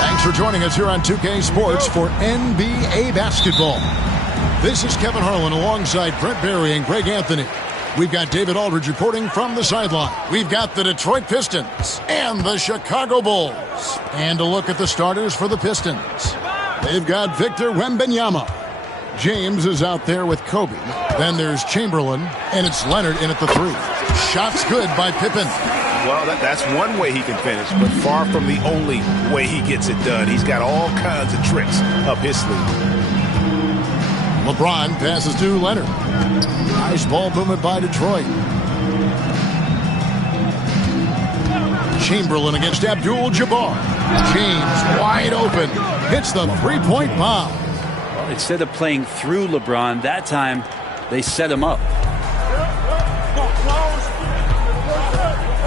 Thanks for joining us here on 2K Sports for NBA basketball. This is Kevin Harlan alongside Brent Barry and Greg Anthony. We've got David Aldridge reporting from the sideline. We've got the Detroit Pistons and the Chicago Bulls. And a look at the starters for the Pistons. They've got Victor Wembanyama. James is out there with Kobe. Then there's Chamberlain, and it's Leonard in at the three. Shots good by Pippen. Well, that's one way he can finish, but far from the only way he gets it done. He's got all kinds of tricks up his sleeve. LeBron passes to Leonard. Nice ball movement by Detroit. Chamberlain against Abdul-Jabbar. James wide open. Hits the three-point bomb. Well, instead of playing through LeBron, that time they set him up.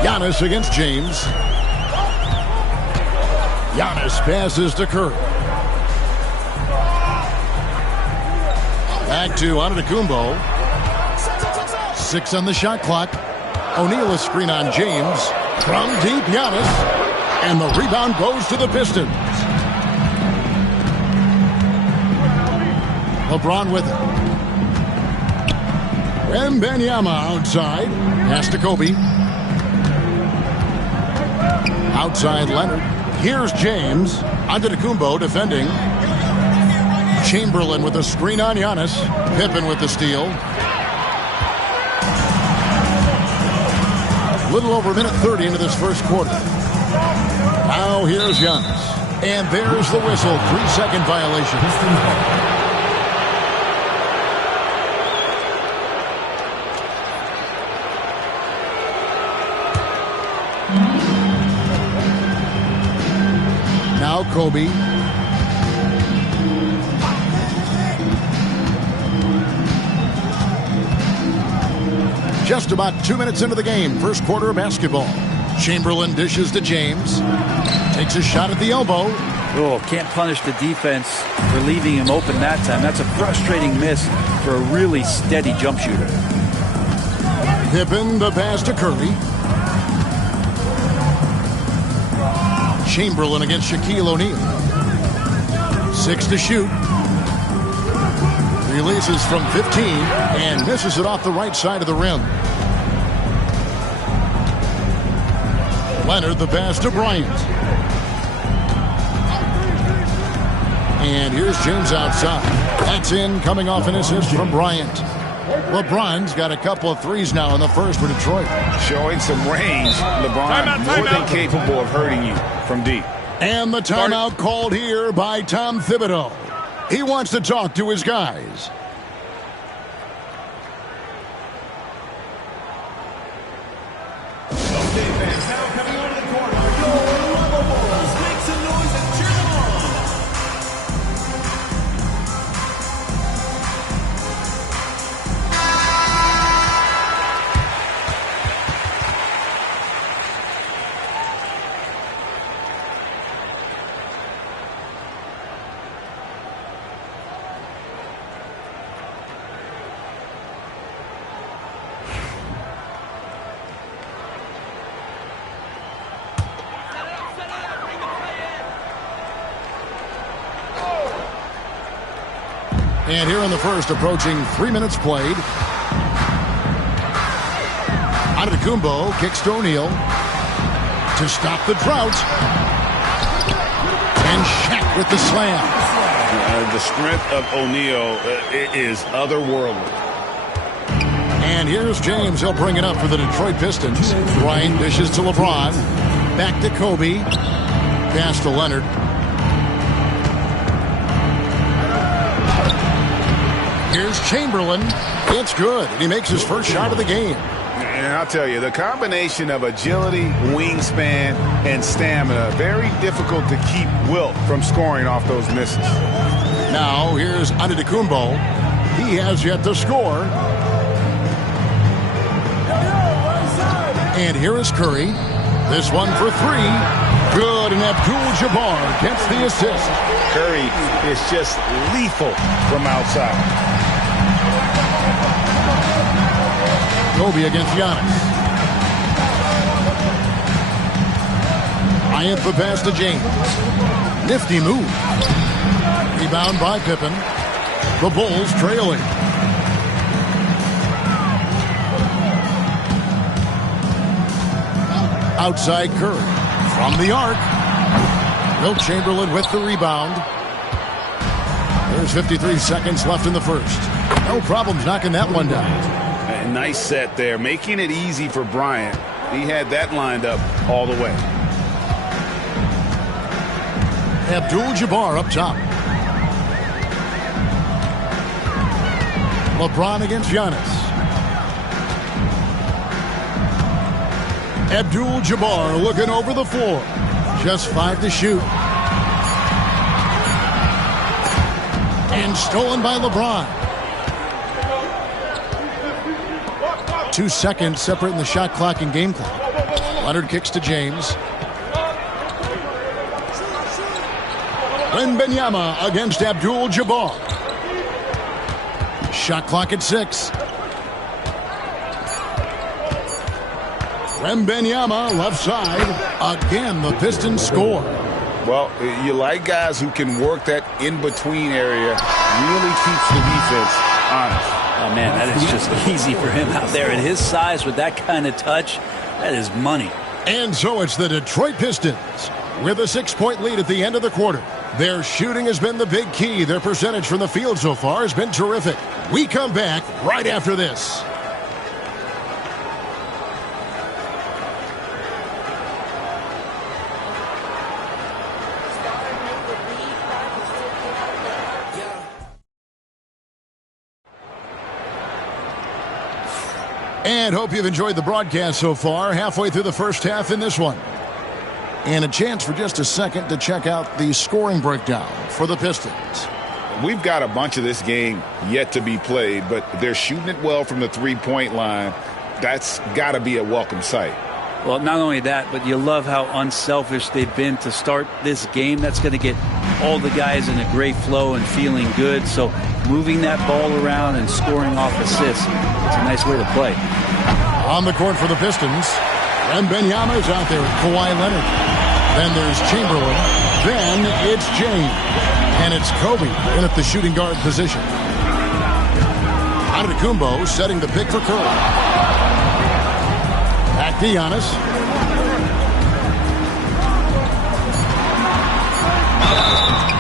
Giannis against James. Giannis passes to Curry. Back to Antetokounmpo. 6 on the shot clock. O'Neal a screen on James. From deep, Giannis. And the rebound goes to the Pistons. LeBron with it. Wembanyama outside. Pass to Kobe. Outside Leonard. Here's James. Antetokounmpo defending. Chamberlain with a screen on Giannis. Pippen with the steal. Little over a minute 30 into this first quarter. Now here's Giannis. And there's the whistle. 3-second violation. Now Kobe. Just about 2 minutes into the game, first quarter of basketball. Chamberlain dishes to James. Takes a shot at the elbow. Oh, can't punish the defense for leaving him open that time. That's a frustrating miss for a really steady jump shooter. Pippen, the pass to Curry. Chamberlain against Shaquille O'Neal. 6 to shoot. Releases from 15 and misses it off the right side of the rim. Leonard the pass to Bryant. And here's James outside. That's in, coming off an assist from Bryant. LeBron's got a couple of threes now in the first for Detroit. Showing some range. LeBron more than capable of hurting you from deep. And the timeout called here by Tom Thibodeau. He wants to talk to his guys. And here in the first, approaching 3 minutes played. Antetokounmpo kicks to O'Neal to stop the drought. And Shaq with the slam. The strength of O'Neal is otherworldly. And here's James. He'll bring it up for the Detroit Pistons. Bryant dishes to LeBron. Back to Kobe. Pass to Leonard. Here's Chamberlain. It's good. And he makes his first shot of the game. And I'll tell you, the combination of agility, wingspan, and stamina, very difficult to keep Wilt from scoring off those misses. Now, here's Antetokounmpo. He has yet to score. And here is Curry. This one for three. Good, and Abdul-Jabbar gets the assist. Curry is just lethal from outside. Kobe against Giannis. Bryant the pass to James. Nifty move. Rebound by Pippen. The Bulls trailing. Outside Curry. From the arc. Wilt Chamberlain with the rebound. There's 53 seconds left in the first. No problems knocking that one down. A nice set there, making it easy for Bryant. He had that lined up all the way. Abdul-Jabbar up top. LeBron against Giannis. Abdul-Jabbar looking over the floor. Just 5 to shoot. And stolen by LeBron. 2 seconds separating the shot clock and game clock. Leonard kicks to James. Wembanyama against Abdul-Jabbar. Shot clock at 6. Wembanyama left side. Again, the Pistons score. Well, you like guys who can work that in-between area. Really keeps the defense honest. Oh, man, that is just easy for him out there. At his size with that kind of touch, that is money. And so it's the Detroit Pistons with a 6-point lead at the end of the quarter. Their shooting has been the big key. Their percentage from the field so far has been terrific. We come back right after this. And hope you've enjoyed the broadcast so far. Halfway through the first half in this one. And a chance for just a second to check out the scoring breakdown for the Pistons. We've got a bunch of this game yet to be played, but they're shooting it well from the three-point line. That's got to be a welcome sight. Well, not only that, but you love how unselfish they've been to start this game. That's going to get all the guys in a great flow and feeling good. So moving that ball around and scoring off assists, it's a nice way to play. On the court for the Pistons, Wembanyama is out there with Kawhi Leonard. Then there's Chamberlain. Then it's James. And it's Kobe in at the shooting guard position. Antetokounmpo setting the pick for Curry. Back to Giannis.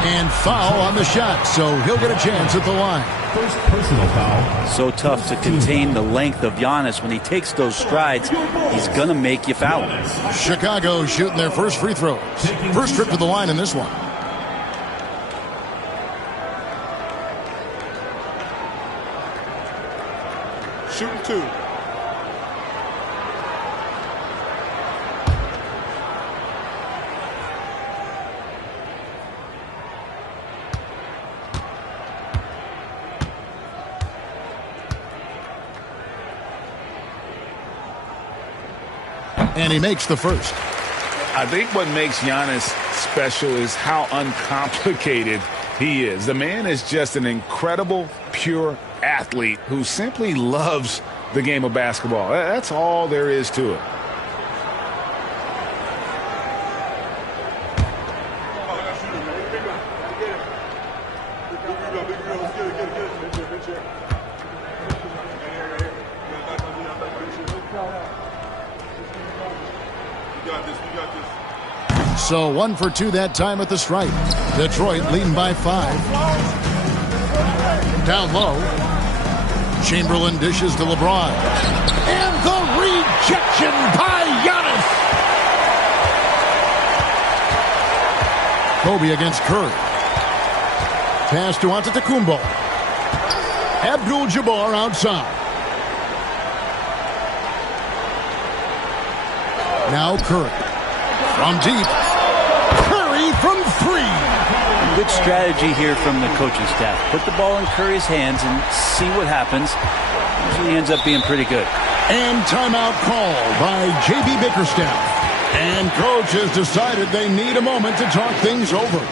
And foul on the shot, so he'll get a chance at the line. First personal foul. So tough to contain the length of Giannis. When he takes those strides, he's going to make you foul. Chicago shooting their first free throws. First trip to the line in this one. Shooting 2. And he makes the first. I think what makes Giannis special is how uncomplicated he is. The man is just an incredible, pure athlete who simply loves the game of basketball. That's all there is to it. So 1 for 2 that time at the stripe. Detroit leading by 5. Down low. Chamberlain dishes to LeBron. And the rejection by Giannis. Kobe against Curry. Pass to Antetokounmpo. Abdul-Jabbar outside. Now Curry. From deep. Curry from 3. Good strategy here from the coaching staff. Put the ball in Curry's hands and see what happens. Usually ends up being pretty good. And timeout called by J.B. Bickerstaff. And coach has decided they need a moment to talk things over.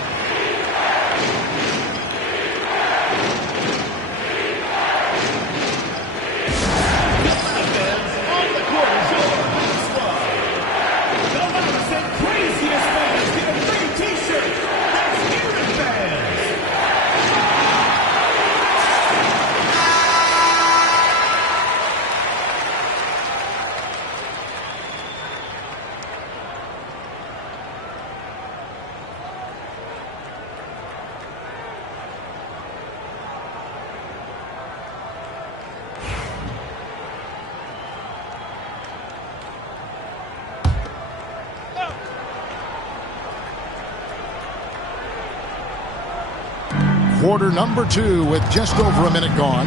Quarter number 2 with just over a minute gone.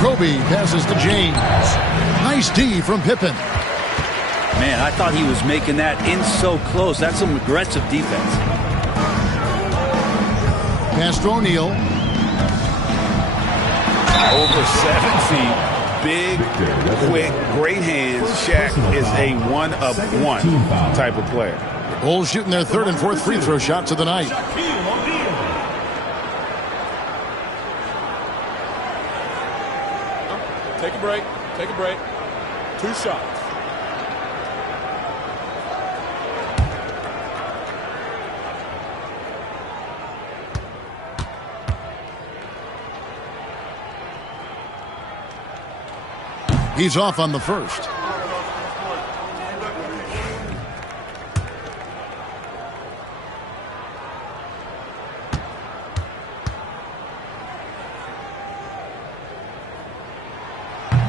Kobe passes to James. Nice D from Pippen. Man, I thought he was making that in so close. That's some aggressive defense. Pass to O'Neal. Over 7 feet. Big, quick, great hands. Shaq is a one-of-one type of player. Bulls shooting their 3rd and 4th free throw shots of the night. Take a break. Take a break. 2 shots. He's off on the first.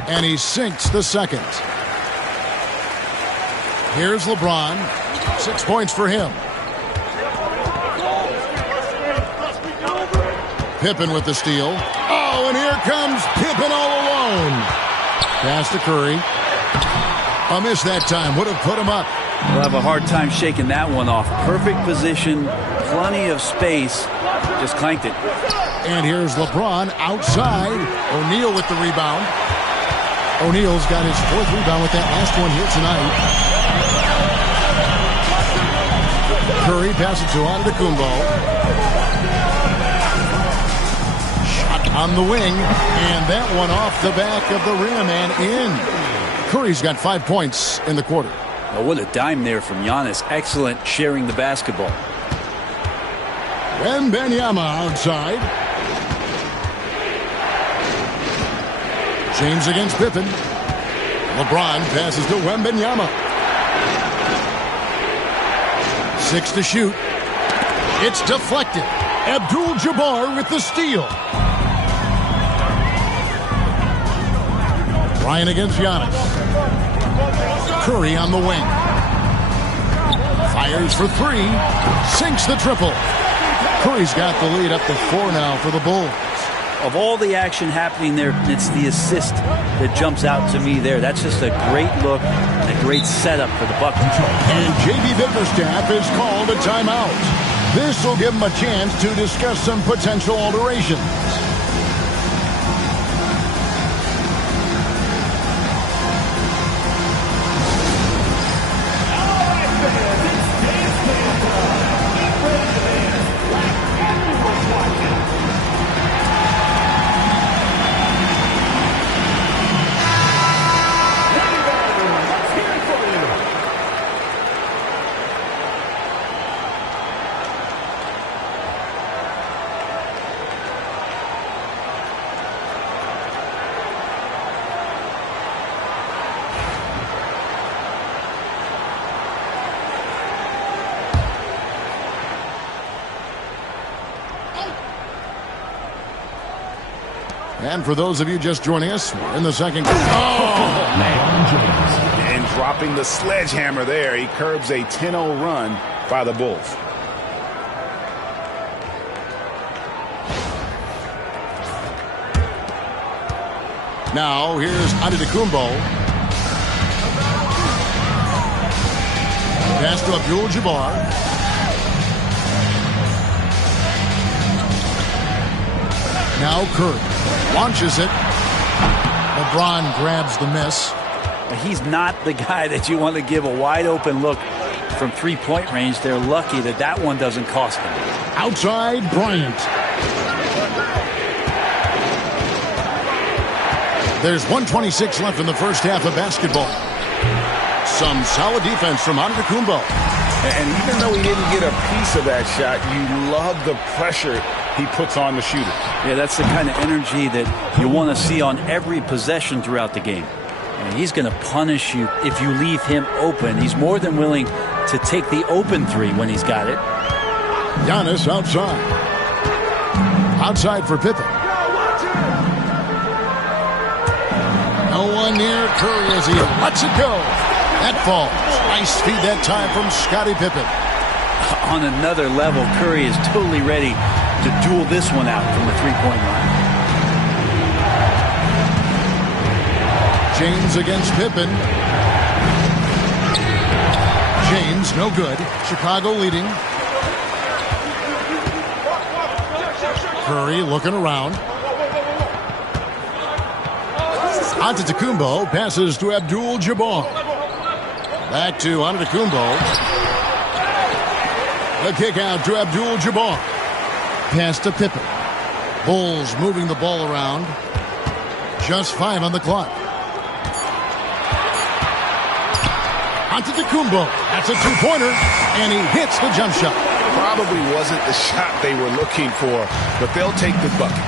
And he sinks the second. Here's LeBron. 6 points for him. Pippen with the steal. Oh, and here comes Pippen all alone. Pass to Curry. A miss that time. Would have put him up. We'll have a hard time shaking that one off. Perfect position. Plenty of space. Just clanked it. And here's LeBron outside. O'Neal with the rebound. O'Neal's got his 4th rebound with that last one here tonight. Curry passes to Antetokounmpo. Shot on the wing. And that one off the back of the rim and in. Curry's got 5 points in the quarter. Oh, what a dime there from Giannis. Excellent sharing the basketball. Wembanyama outside. James against Pippen. LeBron passes to Wembanyama. 6 to shoot. It's deflected. Abdul-Jabbar with the steal. Bryant against Giannis. Curry on the wing. Fires for 3. Sinks the triple. Curry's got the lead up to 4 now for the Bulls. Of all the action happening there, it's the assist that jumps out to me there. That's just a great look and a great setup for the Bucks. And J.B. Bickerstaff is called a timeout. This will give him a chance to discuss some potential alterations. And for those of you just joining us, we're in the second. Oh, man. And dropping the sledgehammer there, he curbs a 10-0 run by the Bulls. Now, here's Antetokounmpo. Pass to Abdul-Jabbar. Now Curry launches it. LeBron grabs the miss. He's not the guy that you want to give a wide-open look from three-point range. They're lucky that that one doesn't cost them. Outside, Bryant. There's 1:26 left in the first half of basketball. Some solid defense from Antetokounmpo. And even though he didn't get a piece of that shot, you love the pressure he puts on the shooter. Yeah, that's the kind of energy that you want to see on every possession throughout the game. And he's going to punish you if you leave him open. He's more than willing to take the open three when he's got it. Giannis outside. Outside for Pippen. No one near Curry as he lets it go. That falls. Nice feed that time from Scottie Pippen. On another level, Curry is totally ready to duel this one out from the three-point line. James against Pippen. James, no good. Chicago leading. Curry looking around. Antetokounmpo passes to Abdul-Jabbar. Back to Antetokounmpo. The kick out to Abdul-Jabbar. Pass to Pippen. Bulls moving the ball around. Just 5 on the clock. Antetokounmpo. That's a two-pointer, and he hits the jump shot. Probably wasn't the shot they were looking for, but they'll take the bucket.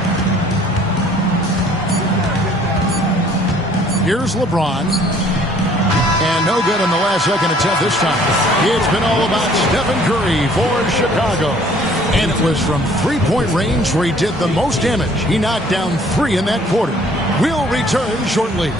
Here's LeBron. And no good in the last second attempt this time. It's been all about Stephen Curry for Chicago. And it was from three-point range where he did the most damage. He knocked down 3 in that quarter. We'll return shortly.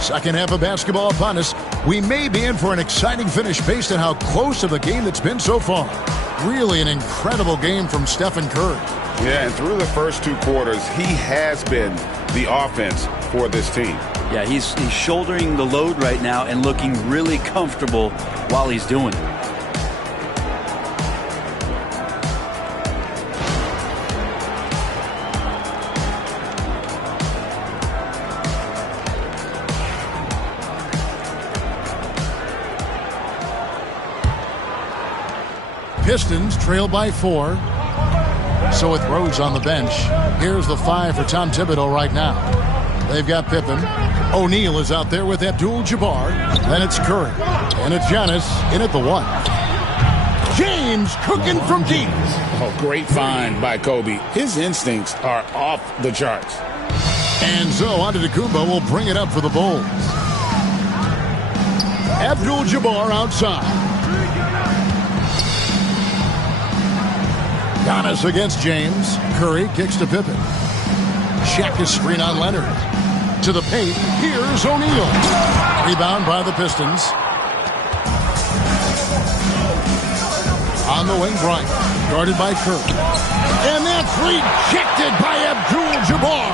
Second half of basketball upon us. We may be in for an exciting finish based on how close of a game that's been so far. Really an incredible game from Stephen Curry. Yeah, and through the first 2 quarters, he has been the offense for this team. Yeah, he's shouldering the load right now and looking really comfortable while he's doing it. Pistons trail by 4. So with Rose on the bench, here's the 5 for Tom Thibodeau right now. They've got Pippen. O'Neal is out there with Abdul-Jabbar. Then it's Curry. And it's Giannis in at the 1. James cooking from deep. Oh, great find by Kobe. His instincts are off the charts. And so Antetokounmpo will bring it up for the Bulls. Abdul-Jabbar outside. Giannis against James. Curry kicks to Pippen. Check his screen on Leonard. To the paint. Here's O'Neal. Rebound by the Pistons. On the wing, Bryant. Guarded by Curry. And that's rejected by Abdul-Jabbar.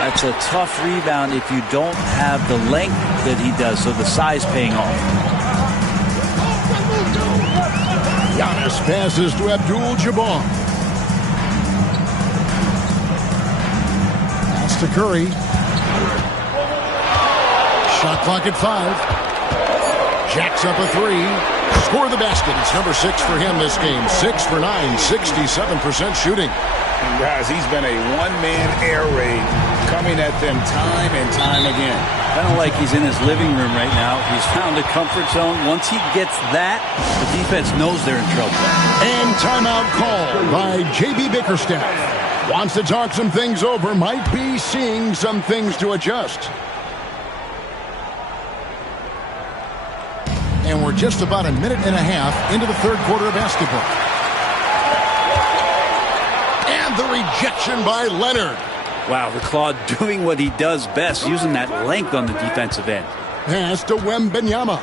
That's a tough rebound if you don't have the length that he does, so the size paying off. Giannis passes to Abdul-Jabbar. Pass to Curry. Shot clock at 5. Jacks up a 3. Score the basket. It's number 6 for him this game. 6 for 9, 67% shooting. And guys, he's been a one-man air raid coming at them time and time again. Kind of like he's in his living room right now. He's found a comfort zone. Once he gets that, the defense knows they're in trouble. And timeout call by J.B. Bickerstaff. Wants to talk some things over. Might be seeing some things to adjust. And we're just about a minute and a half into the third quarter of basketball. And the rejection by Leonard. Wow, the Claw doing what he does best, using that length on the defensive end. Pass to Wembanyama.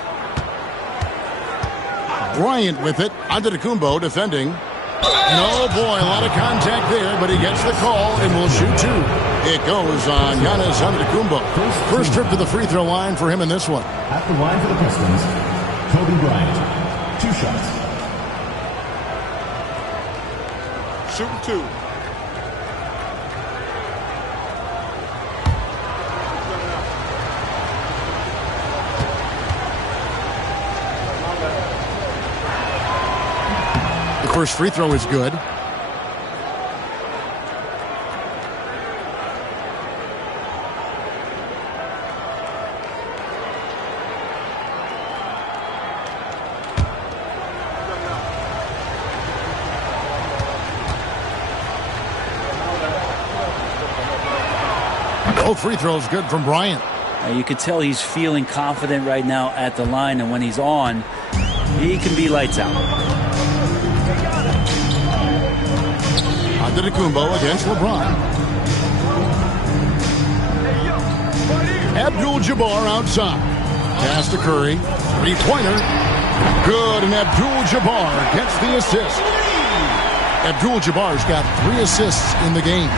Bryant with it. Antetokounmpo defending. And oh boy, a lot of contact there, but he gets the call and will shoot 2. It goes on Giannis Antetokounmpo. First trip to the free throw line for him in this one. At the line for the Pistons, Kobe Bryant. 2 shots. Shooting 2. The first free throw is good. Both free throws good from Bryant. You could tell he's feeling confident right now at the line, and when he's on, he can be lights out. Antetokounmpo against LeBron. Abdul-Jabbar outside. Pass to Curry. 3-pointer. Good, and Abdul-Jabbar gets the assist. Abdul-Jabbar's got 3 assists in the game.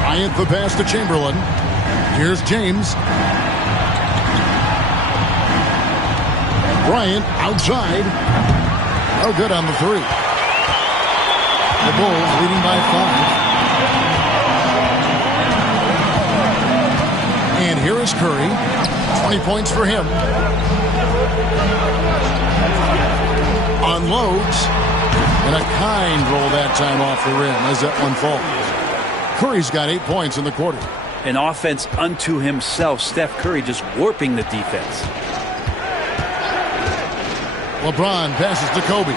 Bryant the pass to Chamberlain. Here's James. Bryant outside. No good on the 3. The Bulls leading by 5. And here is Curry. 20 points for him. Unloads. And a kind roll that time off the rim as that one falls. Curry's got 8 points in the quarter. An offense unto himself. Steph Curry just warping the defense. LeBron passes to Kobe.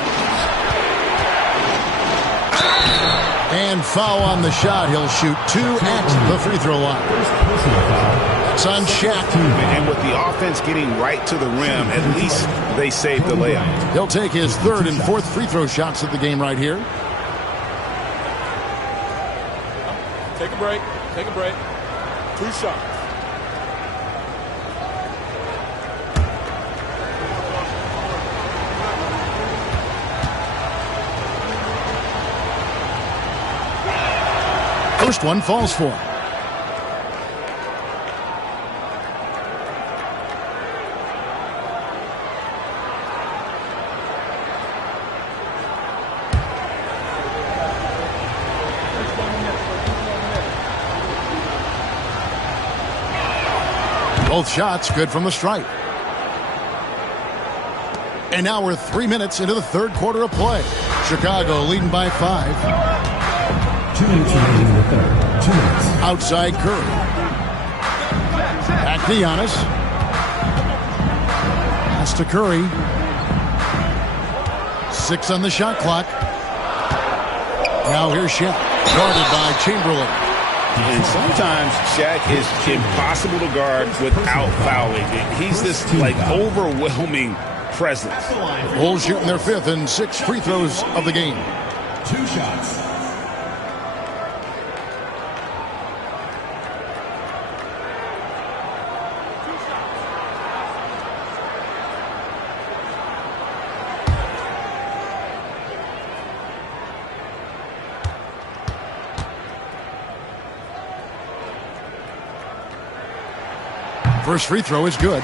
And foul on the shot. He'll shoot 2 at the free throw line. It's on Shaq. And with the offense getting right to the rim, at least they saved the layup. He'll take his 3rd and 4th free throw shots of the game right here. Take a break. Take a break. 2 shots. First one falls for him. Both shots good from the stripe. And now we're 3 minutes into the third quarter of play. Chicago leading by 5. 2 minutes remaining in the third. 2 minutes. Outside Curry. Back to Giannis. Pass to Curry. 6 on the shot clock. Now here's Shaq. Guarded by Chamberlain. And sometimes Shaq is impossible to guard without fouling. He's this like overwhelming presence. Bulls shooting their 5th and 6 free throws of the game. 2 shots. First free throw is good.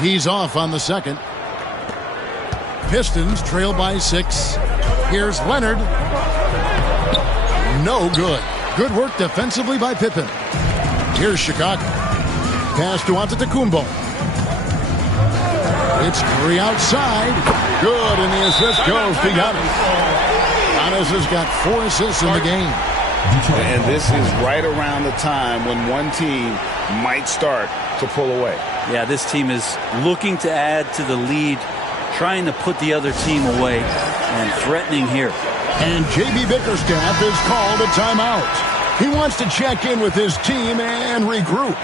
He's off on the second. Pistons trail by 6. Here's Leonard. No good. Good work defensively by Pippen. Here's Chicago. Pass to Antetokounmpo. It's Curry outside. Good, and the assist goes to Giannis. Giannis has got 4 assists in the game. And this is right around the time when one team might start to pull away. Yeah, this team is looking to add to the lead, trying to put the other team away, and threatening here. And J.B. Bickerstaff has called a timeout. He wants to check in with his team and regroup.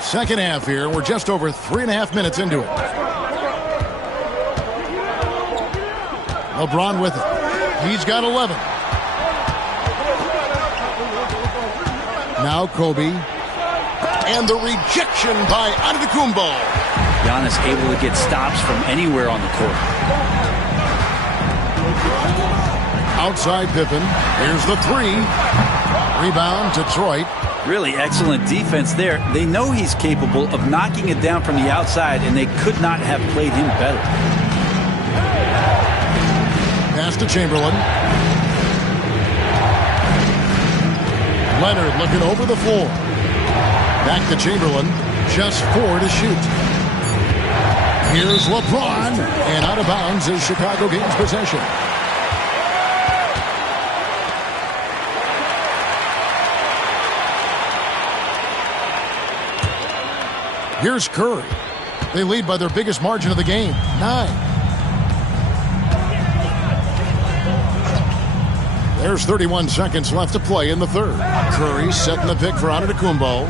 Second half here. We're just over 3.5 minutes into it. LeBron with it. He's got 11. Now Kobe. And the rejection by Antetokounmpo. Giannis able to get stops from anywhere on the court. Outside Pippen. Here's the 3. Rebound Detroit. Really excellent defense there. They know he's capable of knocking it down from the outside, and they could not have played him better. Pass to Chamberlain. Leonard looking over the floor. Back to Chamberlain. Just 4 to shoot. Here's LeBron. And out of bounds as Chicago gains possession. Here's Curry. They lead by their biggest margin of the game, 9. There's 31 seconds left to play in the third. Curry setting the pick for Antetokounmpo.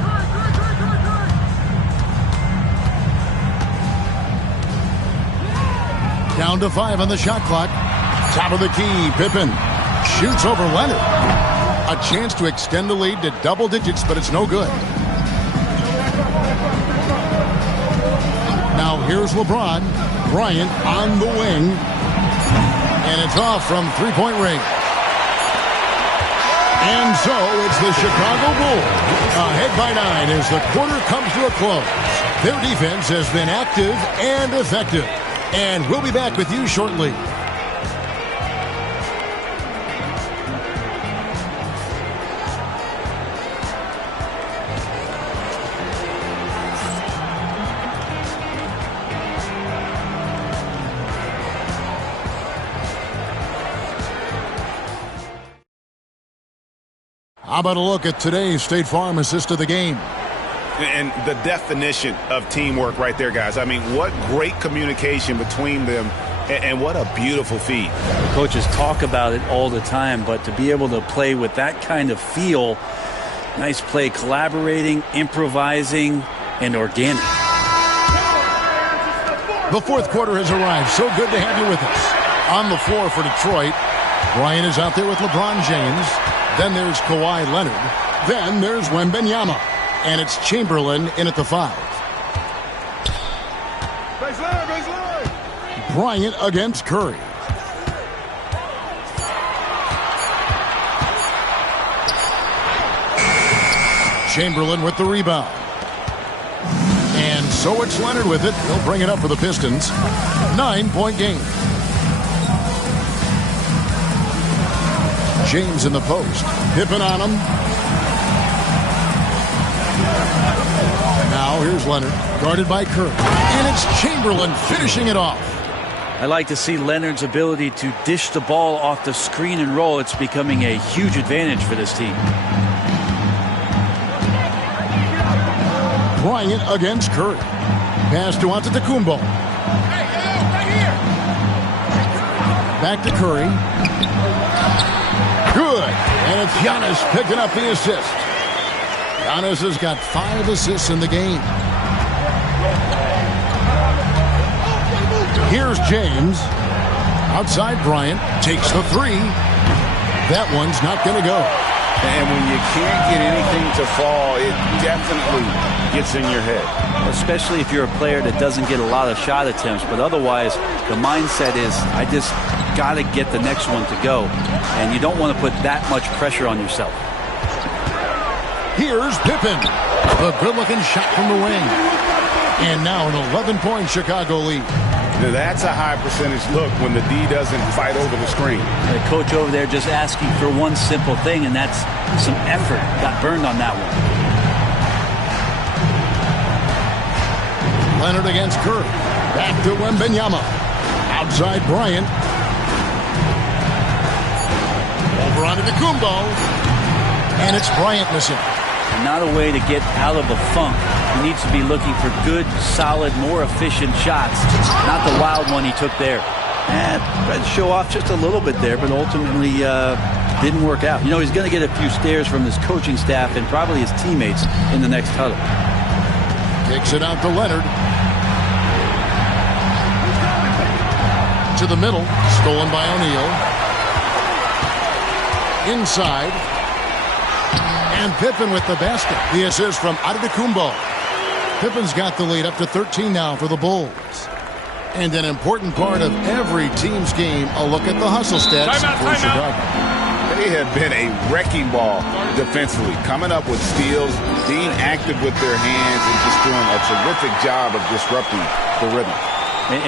Down to 5 on the shot clock. Top of the key, Pippen. Shoots over Leonard. A chance to extend the lead to double digits, but it's no good. Now here's LeBron. Bryant on the wing. And it's off from three-point range. And so it's the Chicago Bulls ahead by 9 as the quarter comes to a close. Their defense has been active and effective. And we'll be back with you shortly. How about a look at today's State Farm assist of the game? And the definition of teamwork right there, guys. I mean, what great communication between them, and what a beautiful feed. Coaches talk about it all the time, but to be able to play with that kind of feel, nice play, collaborating, improvising, and organic. The fourth quarter has arrived. So good to have you with us. On the floor for Detroit, Bryant is out there with LeBron James. Then there's Kawhi Leonard. Then there's Wembanyama. And it's Chamberlain in at the 5. Baseline. Bryant against Curry. Chamberlain with the rebound. And so it's Leonard with it. He'll bring it up for the Pistons. 9-point game. James in the post. Pippen on him. Now here's Leonard, guarded by Curry. And it's Chamberlain finishing it off. I like to see Leonard's ability to dish the ball off the screen and roll. It's becoming a huge advantage for this team. Bryant against Curry. Pass to Antetokounmpo. Back to Curry. Good. And it's Giannis picking up the assist. Giannis has got 5 assists in the game. Here's James. Outside Bryant. Takes the 3. That one's not going to go. And when you can't get anything to fall, it definitely gets in your head. Especially if you're a player that doesn't get a lot of shot attempts. But otherwise, the mindset is, I just got to get the next one to go. And you don't want to put that much pressure on yourself. Here's Pippen. A good-looking shot from the wing. And now an 11-point Chicago lead. Now that's a high percentage look when the D doesn't fight over the screen. The coach over there just asking for one simple thing, and that's some effort. Got burned on that one. Leonard against Curry. Back to Wembanyama. Outside Bryant. Over onto Kumbo. And it's Bryant missing. Not a way to get out of a funk. He needs to be looking for good, solid, more efficient shots. Not the wild one he took there. Tried to show off just a little bit there, but ultimately didn't work out. You know, he's going to get a few stares from his coaching staff and probably his teammates in the next huddle. Kicks it out to Leonard. To the middle. Stolen by O'Neal. Inside. And Pippen with the basket. The assist from Antetokounmpo. Pippen's got the lead up to 13 now for the Bulls. And an important part of every team's game, a look at the hustle stats for Chicago. They have been a wrecking ball defensively, coming up with steals, being active with their hands, and just doing a terrific job of disrupting the rhythm.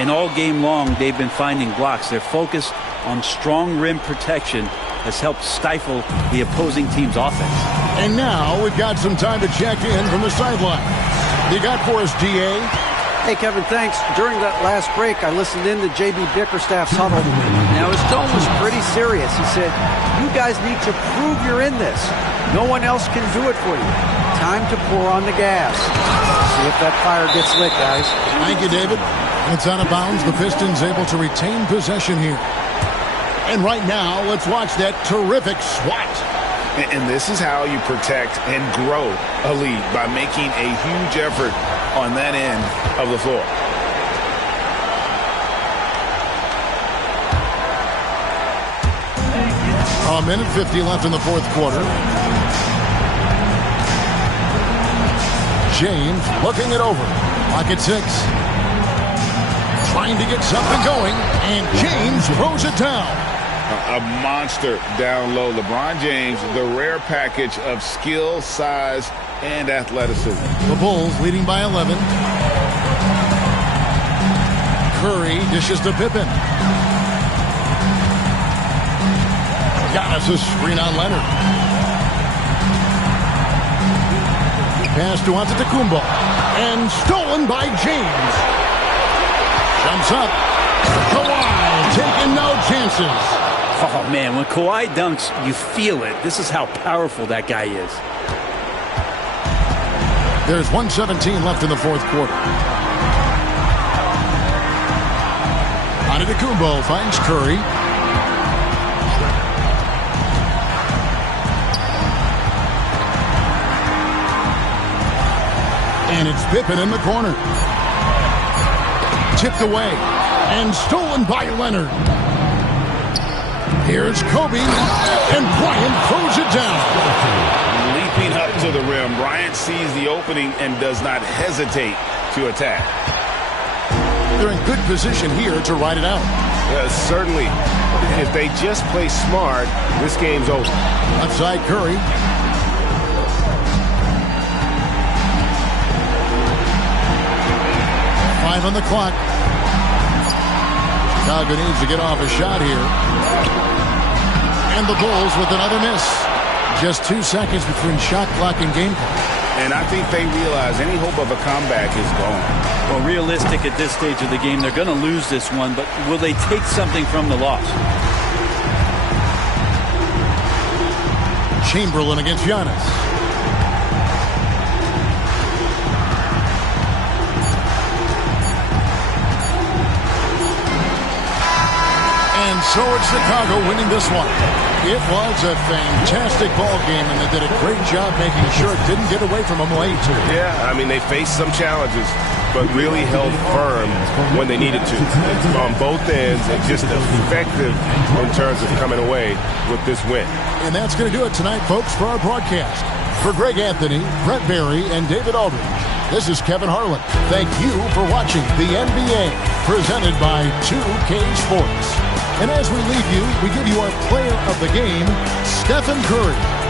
And all game long, they've been finding blocks. Their focus on strong rim protection has helped stifle the opposing team's offense. And now we've got some time to check in from the sideline. You got for us, DA? Hey, Kevin, thanks. During that last break, I listened in to J.B. Bickerstaff's huddle. Now, his tone was pretty serious. He said, you guys need to prove you're in this. No one else can do it for you. Time to pour on the gas. See if that fire gets lit, guys. Thank you, David. It's out of bounds. The Pistons able to retain possession here. And right now, let's watch that terrific swat. And this is how you protect and grow a lead, by making a huge effort on that end of the floor. A minute 50 left in the fourth quarter. James looking it over. Clock at 6. Trying to get something going, and James throws it down. A monster down low. LeBron James, the rare package of skill, size, and athleticism. The Bulls leading by 11. Curry dishes to Pippen. Giannis a screen on Leonard. Pass to Antetokounmpo. And stolen by James. Jumps up. Kawhi taking no chances. Oh, man, when Kawhi dunks, you feel it. This is how powerful that guy is. There's 1:17 left in the fourth quarter. Antetokounmpo finds Curry. And it's Pippen in the corner. Tipped away. And stolen by Leonard. Here's Kobe, and Bryant throws it down. Leaping up to the rim, Bryant sees the opening and does not hesitate to attack. They're in good position here to ride it out. Certainly. If they just play smart, this game's over. Left side, Curry. Five on the clock. Chicago needs to get off a shot here. And the Bulls with another miss. Just 2 seconds between shot clock and game clock. And I think they realize any hope of a comeback is gone. Well, realistic at this stage of the game, they're going to lose this one, but will they take something from the loss? Chamberlain against Giannis. And And so it's Chicago winning this one. It was a fantastic ball game, and they did a great job making sure it didn't get away from them late. Yeah, I mean, they faced some challenges, but really held firm when they needed to on both ends, and just effective in terms of coming away with this win. And that's going to do it tonight, folks, for our broadcast. For Greg Anthony, Brett Barry, and David Aldridge, this is Kevin Harlan. Thank you for watching the NBA, presented by 2K Sports. And as we leave you, we give you our player of the game, Stephen Curry.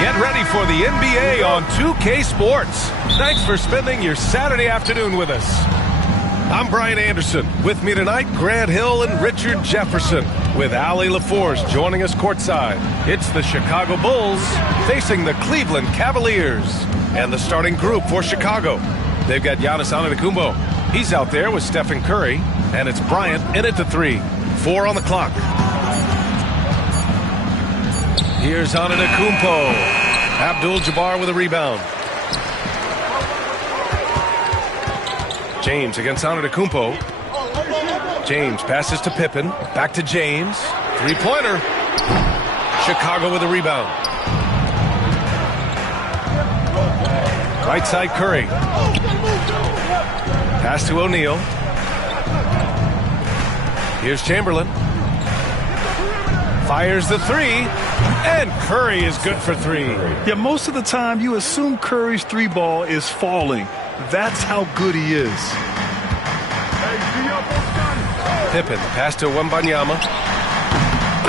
Get ready for the NBA on 2K Sports. Thanks for spending your Saturday afternoon with us. I'm Brian Anderson. With me tonight, Grant Hill and Richard Jefferson, with Allie LaForce joining us courtside. It's the Chicago Bulls facing the Cleveland Cavaliers. And the starting group for Chicago. They've got Giannis Antetokounmpo. He's out there with Stephen Curry. And it's Bryant in at the 3. 4 on the clock. Here's Antetokounmpo. Abdul-Jabbar with a rebound. James against Antetokounmpo. James passes to Pippen. Back to James. Three-pointer. Chicago with a rebound. Right side Curry. Pass to O'Neal. Here's Chamberlain. Fires the 3. And Curry is good for 3. Yeah, most of the time you assume Curry's 3 ball is falling. That's how good he is. Pippen, pass to Wembanyama.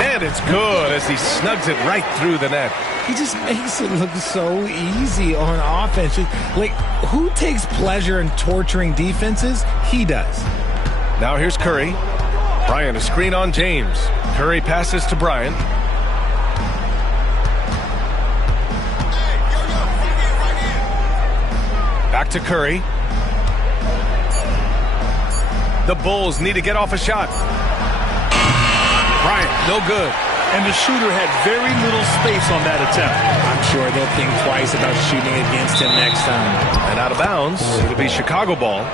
And it's good as he snugs it right through the net. He just makes it look so easy on offense. Like, who takes pleasure in torturing defenses? He does. Now here's Curry. Bryant, a screen on James. Curry passes to Bryant. Back to Curry. The Bulls need to get off a shot. Bryant, no good. And the shooter had very little space on that attempt. I'm sure they'll think twice about shooting against him next time. And out of bounds, it'll be Chicago ball.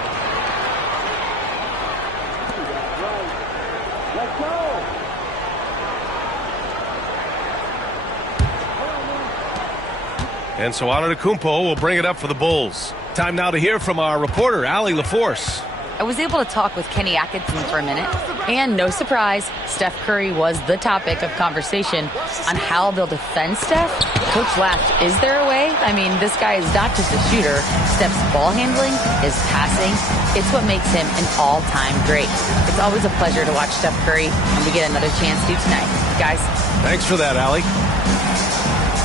And so Antetokounmpo will bring it up for the Bulls. Time now to hear from our reporter, Allie LaForce. I was able to talk with Kenny Atkinson for a minute, and no surprise, Steph Curry was the topic of conversation on how they'll defend Steph. Coach laughed, is there a way? I mean, this guy is not just a shooter. Steph's ball handling, his passing, it's what makes him an all-time great. It's always a pleasure to watch Steph Curry, and we get another chance to tonight. Guys. Thanks for that, Allie.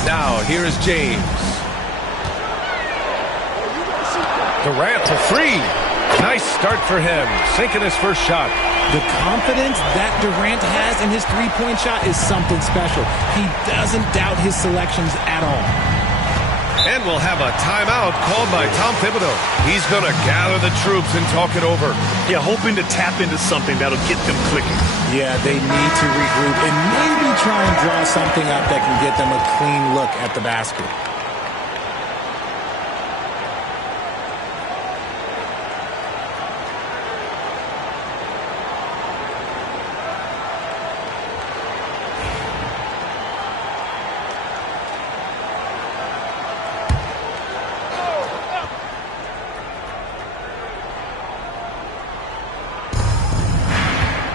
Now, here is James. Durant to three. Nice start for him, sinking his first shot. The confidence that Durant has in his three-point shot is something special. He doesn't doubt his selections at all. And we'll have a timeout called by Tom Thibodeau. He's going to gather the troops and talk it over. Yeah, hoping to tap into something that'll get them clicking. Yeah, they need to regroup and maybe try and draw something up that can get them a clean look at the basket.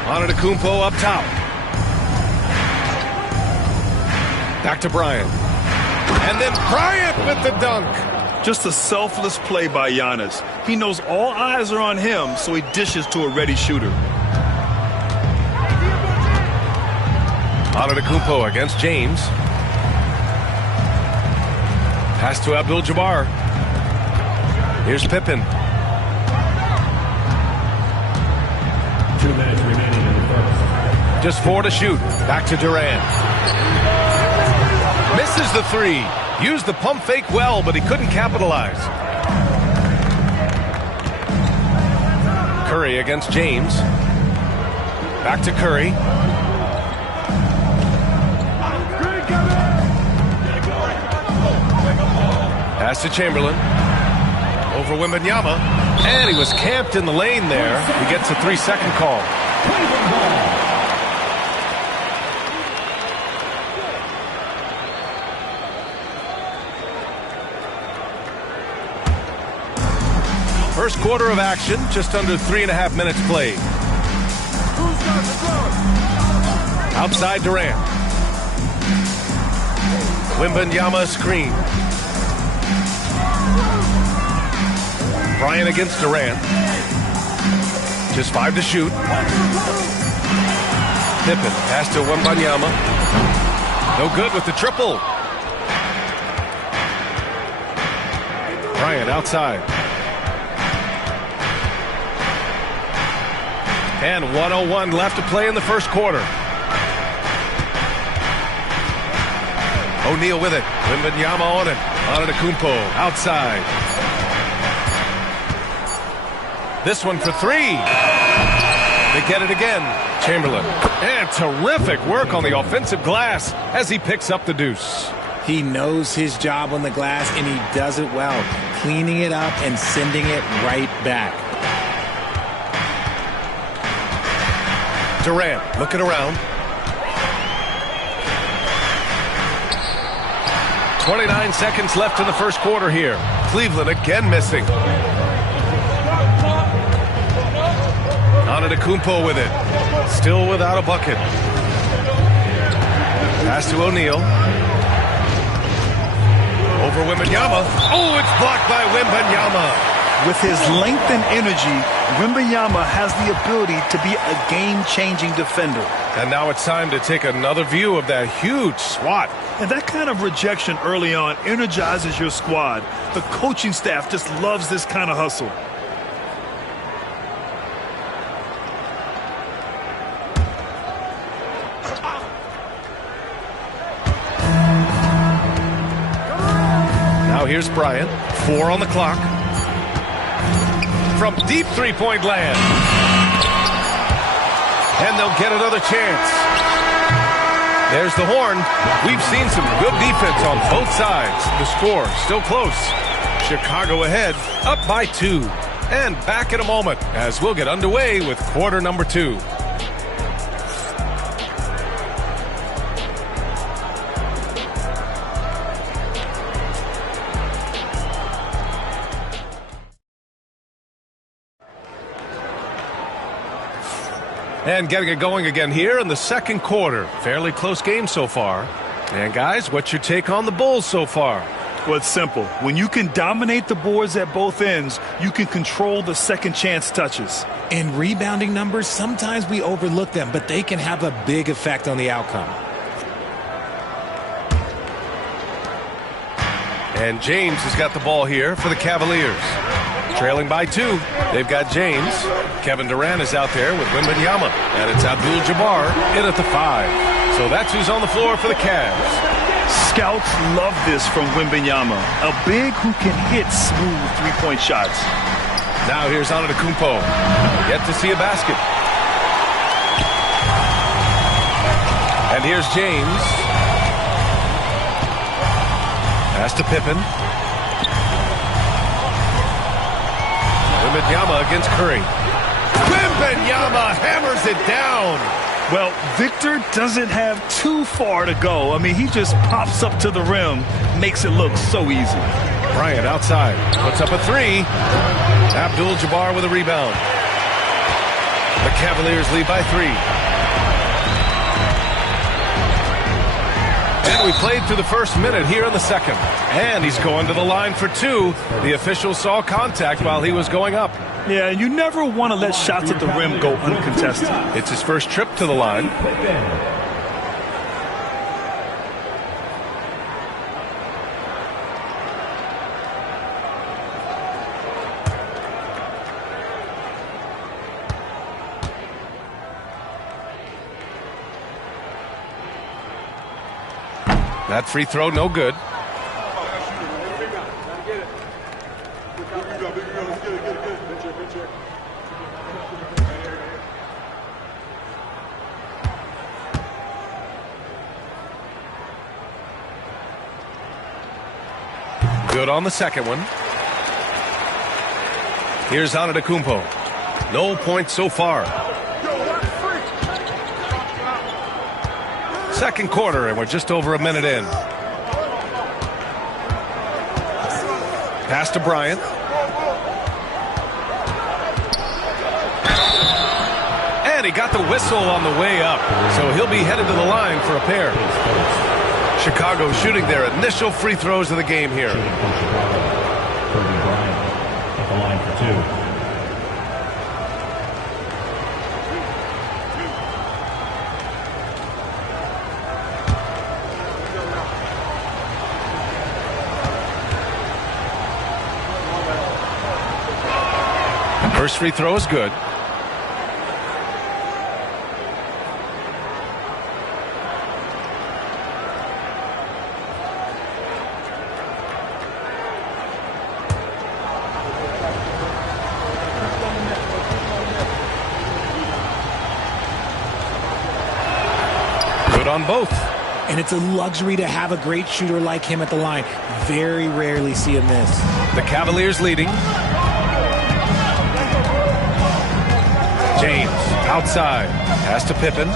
Antetokounmpo up top. Back to Bryant. And then Bryant with the dunk. Just a selfless play by Giannis. He knows all eyes are on him, so he dishes to a ready shooter. Antetokounmpo against James. Pass to Abdul-Jabbar. Here's Pippen. 2 minutes remaining in the first. Just 4 to shoot. Back to Durant. Misses the three. Used the pump fake well, but he couldn't capitalize. Curry against James. Back to Curry. Pass to Chamberlain. Over Wembanyama. And he was camped in the lane there. He gets a 3-second call. First quarter of action, just under 3.5 minutes played. Outside Durant. Wembanyama screen. Bryant against Durant. Just 5 to shoot. Pippen, pass to Wembanyama. No good with the triple. Bryant outside. And 1:01 left to play in the first quarter. O'Neal with it. Wembanyama on it. Antetokounmpo outside. This one for 3. They get it again. Chamberlain. And terrific work on the offensive glass as he picks up the deuce. He knows his job on the glass, and he does it well, cleaning it up and sending it right back. Durant looking around. 29 seconds left in the first quarter here. Cleveland again missing. Antetokounmpo with it. Still without a bucket. Pass to O'Neal. Over Wembanyama. Oh, it's blocked by Wembanyama. With his length and energy, Wembanyama has the ability to be a game-changing defender. And now it's time to take another view of that huge swat. And that kind of rejection early on energizes your squad. The coaching staff just loves this kind of hustle. Now here's Bryant. 4 on the clock. From deep three-point land. And they'll get another chance. There's the horn. We've seen some good defense on both sides. The score still close. Chicago ahead, up by 2. And back in a moment as we'll get underway with quarter number 2. And getting it going again here in the second quarter. Fairly close game so far. And guys, what's your take on the Bulls so far? Well, it's simple. When you can dominate the boards at both ends, you can control the second chance touches. In rebounding numbers, sometimes we overlook them, but they can have a big effect on the outcome. And James has got the ball here for the Cavaliers. Trailing by 2. They've got James. Kevin Durant is out there with Wembanyama. And it's Abdul-Jabbar in at the 5. So that's who's on the floor for the Cavs. Scouts love this from Wembanyama. A big who can hit smooth three-point shots. Now here's Antetokounmpo. Yet to see a basket. And here's James. Pass to Pippen. Wembanyama against Curry. Wembanyama hammers it down. Well, Victor doesn't have too far to go. I mean, he just pops up to the rim, makes it look so easy. Bryant outside, puts up a 3. Abdul-Jabbar with a rebound. The Cavaliers lead by 3. And we played through the first minute here in the second. And he's going to the line for 2. The official saw contact while he was going up. Yeah, you never want to let shots at the rim go uncontested. It's his first trip to the line. That free throw, no good. Good on the second one. Here's Antetokounmpo. No points so far. Second quarter, and we're just over a minute in. Pass to Bryant. And he got the whistle on the way up, so he'll be headed to the line for a pair. Chicago shooting their initial free throws of the game here. At the line for 2. First free throw is good. On both. And it's a luxury to have a great shooter like him at the line. Very rarely see him miss. The Cavaliers leading. James outside. Pass to Pippen.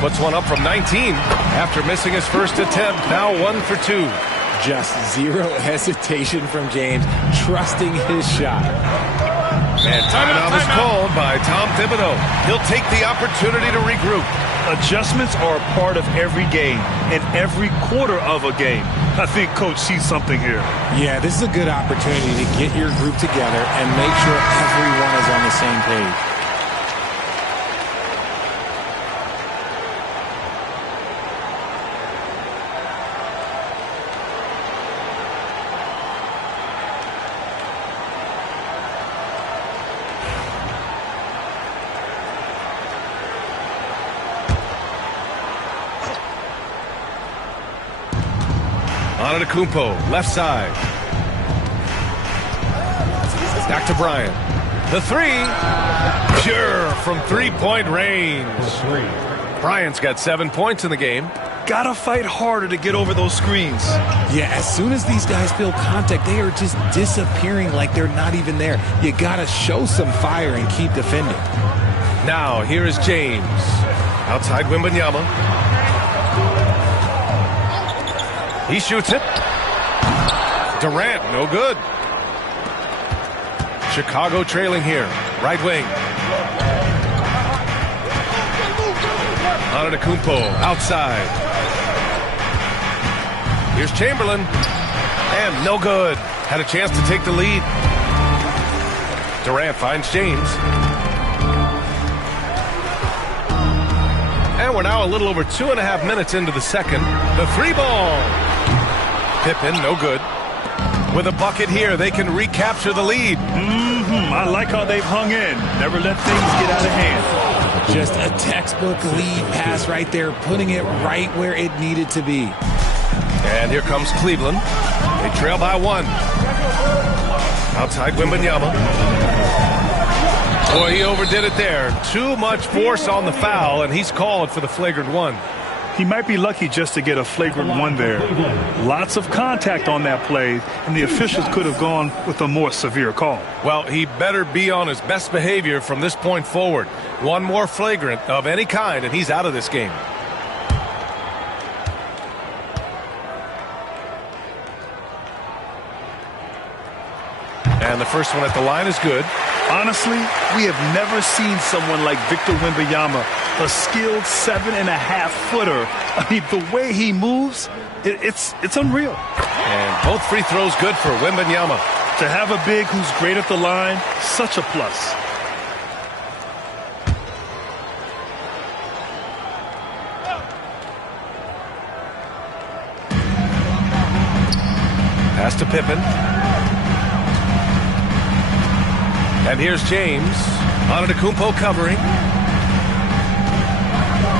Puts one up from 19 after missing his first attempt. Now 1 for 2. Just zero hesitation from James, trusting his shot. And timeout is called by Tom Thibodeau. He'll take the opportunity to regroup. Adjustments are a part of every game and every quarter of a game. I think Coach sees something here. Yeah, this is a good opportunity to get your group together and make sure everyone is on the same page. Antetokounmpo, left side. Back to Bryant. The 3. Pure from three-point range. Bryant's got 7 points in the game. Gotta fight harder to get over those screens. Yeah, as soon as these guys feel contact, they are just disappearing like they're not even there. You gotta show some fire and keep defending. Now, here is James. Outside Wembanyama. He shoots it. Durant, no good. Chicago trailing here. Right wing. Antetokounmpo outside. Here's Chamberlain. And no good. Had a chance to take the lead. Durant finds James. And we're now a little over 2.5 minutes into the second. The 3-ball. Pippen, no good. With a bucket here, they can recapture the lead. I like how they've hung in. Never let things get out of hand. Just a textbook lead pass right there, putting it right where it needed to be. And here comes Cleveland. They trail by 1. Outside Wembanyama. Boy, he overdid it there. Too much force on the foul, and he's called for the flagrant 1. He might be lucky just to get a flagrant 1 there. Lots of contact on that play, and the officials could have gone with a more severe call. Well, he better be on his best behavior from this point forward. One more flagrant of any kind, and he's out of this game. And the first one at the line is good. Honestly, we have never seen someone like Victor Wembanyama, a skilled 7.5-footer. I mean, the way he moves, it's unreal. And both free throws good for Wembanyama. To have a big who's great at the line, such a plus. Pass to Pippen. And here's James. Antetokounmpo covering.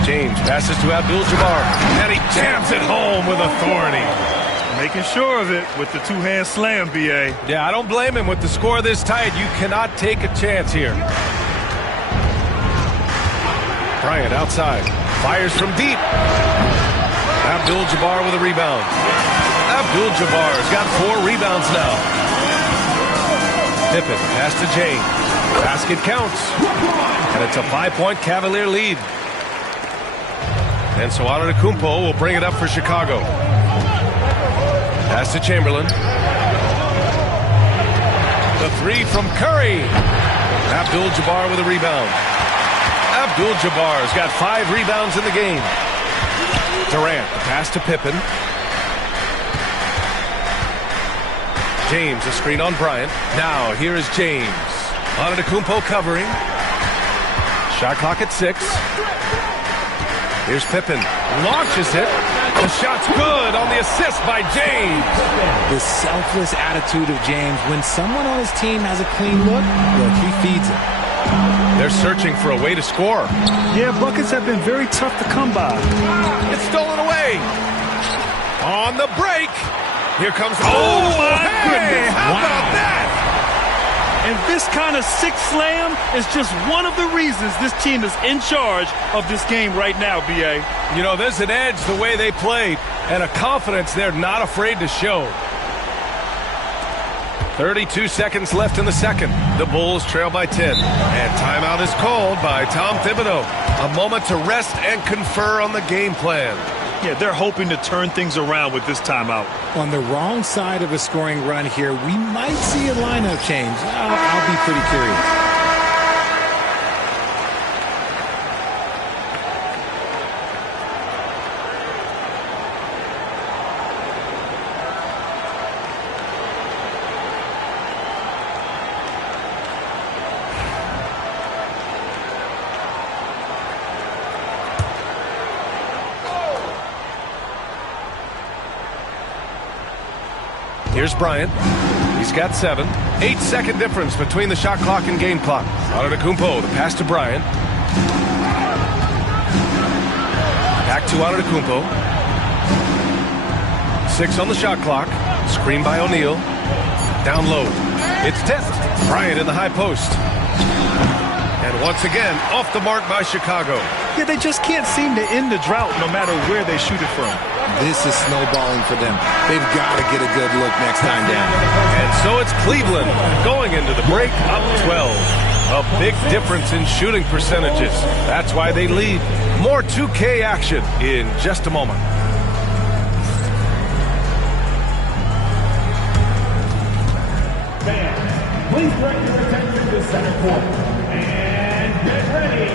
James passes to Abdul-Jabbar. And he jams it home with authority. Making sure of it with the two-hand slam, B.A. Yeah, I don't blame him. With the score this tight, you cannot take a chance here. Bryant outside. Fires from deep. Abdul-Jabbar with a rebound. Abdul-Jabbar's got 4 rebounds now. Pippen, pass to James. Basket counts. And it's a 5-point Cavalier lead. And so Antetokounmpo will bring it up for Chicago. Pass to Chamberlain. The 3 from Curry. Abdul-Jabbar with a rebound. Abdul-Jabbar's got 5 rebounds in the game. Durant, the pass to Pippen. James, a screen on Bryant. Now, here is James. Antetokounmpo covering. Shot clock at 6. Here's Pippen. Launches it. The shot's good on the assist by James. The selfless attitude of James. When someone on his team has a clean look, he feeds it. They're searching for a way to score. Yeah, buckets have been very tough to come by. It's stolen away. On the break. Here comes... Oh, my goodness. How about that? And this kind of sick slam is just one of the reasons this team is in charge of this game right now, B.A. You know, there's an edge the way they play and a confidence they're not afraid to show. 32 seconds left in the second. The Bulls trail by 10. And timeout is called by Tom Thibodeau. A moment to rest and confer on the game plan. Yeah, they're hoping to turn things around with this timeout. On the wrong side of a scoring run here, we might see a lineup change. I'll be pretty curious. Here's Bryant. He's got 7. 8-second difference between the shot clock and game clock. Antetokounmpo, the pass to Bryant. Back to Antetokounmpo. 6 on the shot clock. Screen by O'Neal. Down low. It's tipped. Bryant in the high post. And once again, off the mark by Chicago. Yeah, they just can't seem to end the drought no matter where they shoot it from. This is snowballing for them. They've got to get a good look next time down. And so it's Cleveland going into the break up 12. A big difference in shooting percentages. That's why they lead. More 2K action in just a moment. Please direct your attention to center court. And get ready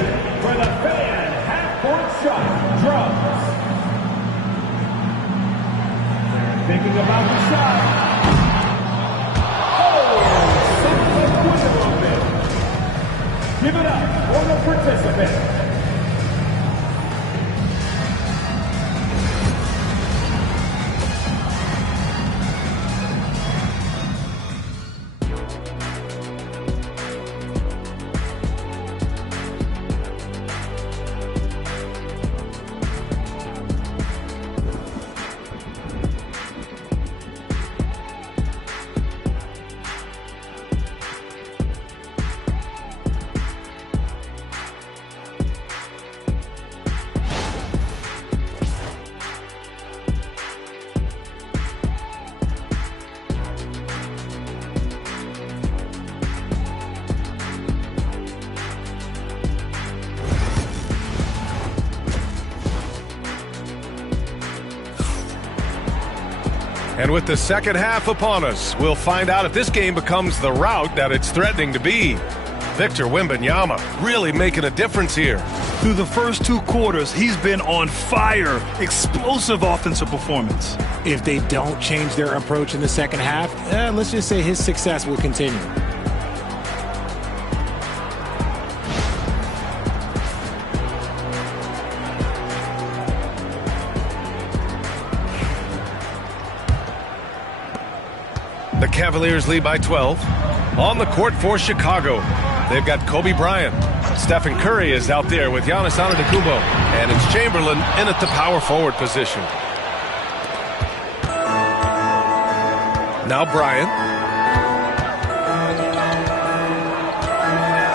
for the fan half-court shot. Drums. They're thinking about the shot. Give it up for the participant. And with the second half upon us, we'll find out if this game becomes the rout that it's threatening to be. Victor Wembanyama really making a difference here. Through the first 2 quarters, he's been on fire. Explosive offensive performance. If they don't change their approach in the second half, let's just say his success will continue. The Cavaliers lead by 12. On the court for Chicago, they've got Kobe Bryant. Stephen Curry is out there with Giannis Antetokounmpo. And it's Chamberlain in at the power forward position. Now Bryant.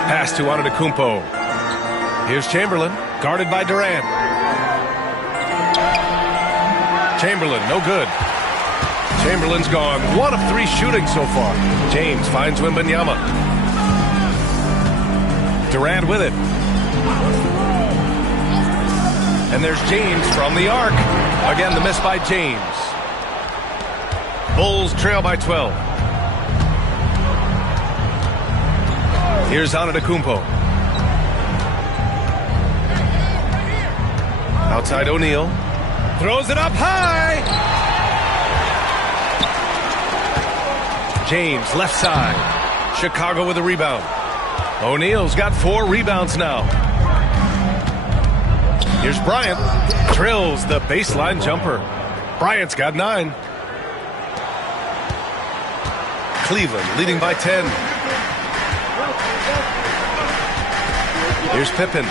Pass to Antetokounmpo. Here's Chamberlain, guarded by Durant. Chamberlain, no good. Chamberlain's gone 1 of 3 shooting so far. James finds Wembanyama. Durant with it. And there's James from the arc. Again, the miss by James. Bulls trail by 12. Here's Antetokounmpo. Outside O'Neal. Throws it up high. James, left side. Chicago with a rebound. O'Neal's got 4 rebounds now. Here's Bryant. Drills the baseline jumper. Bryant's got 9. Cleveland leading by 10. Here's Pippen.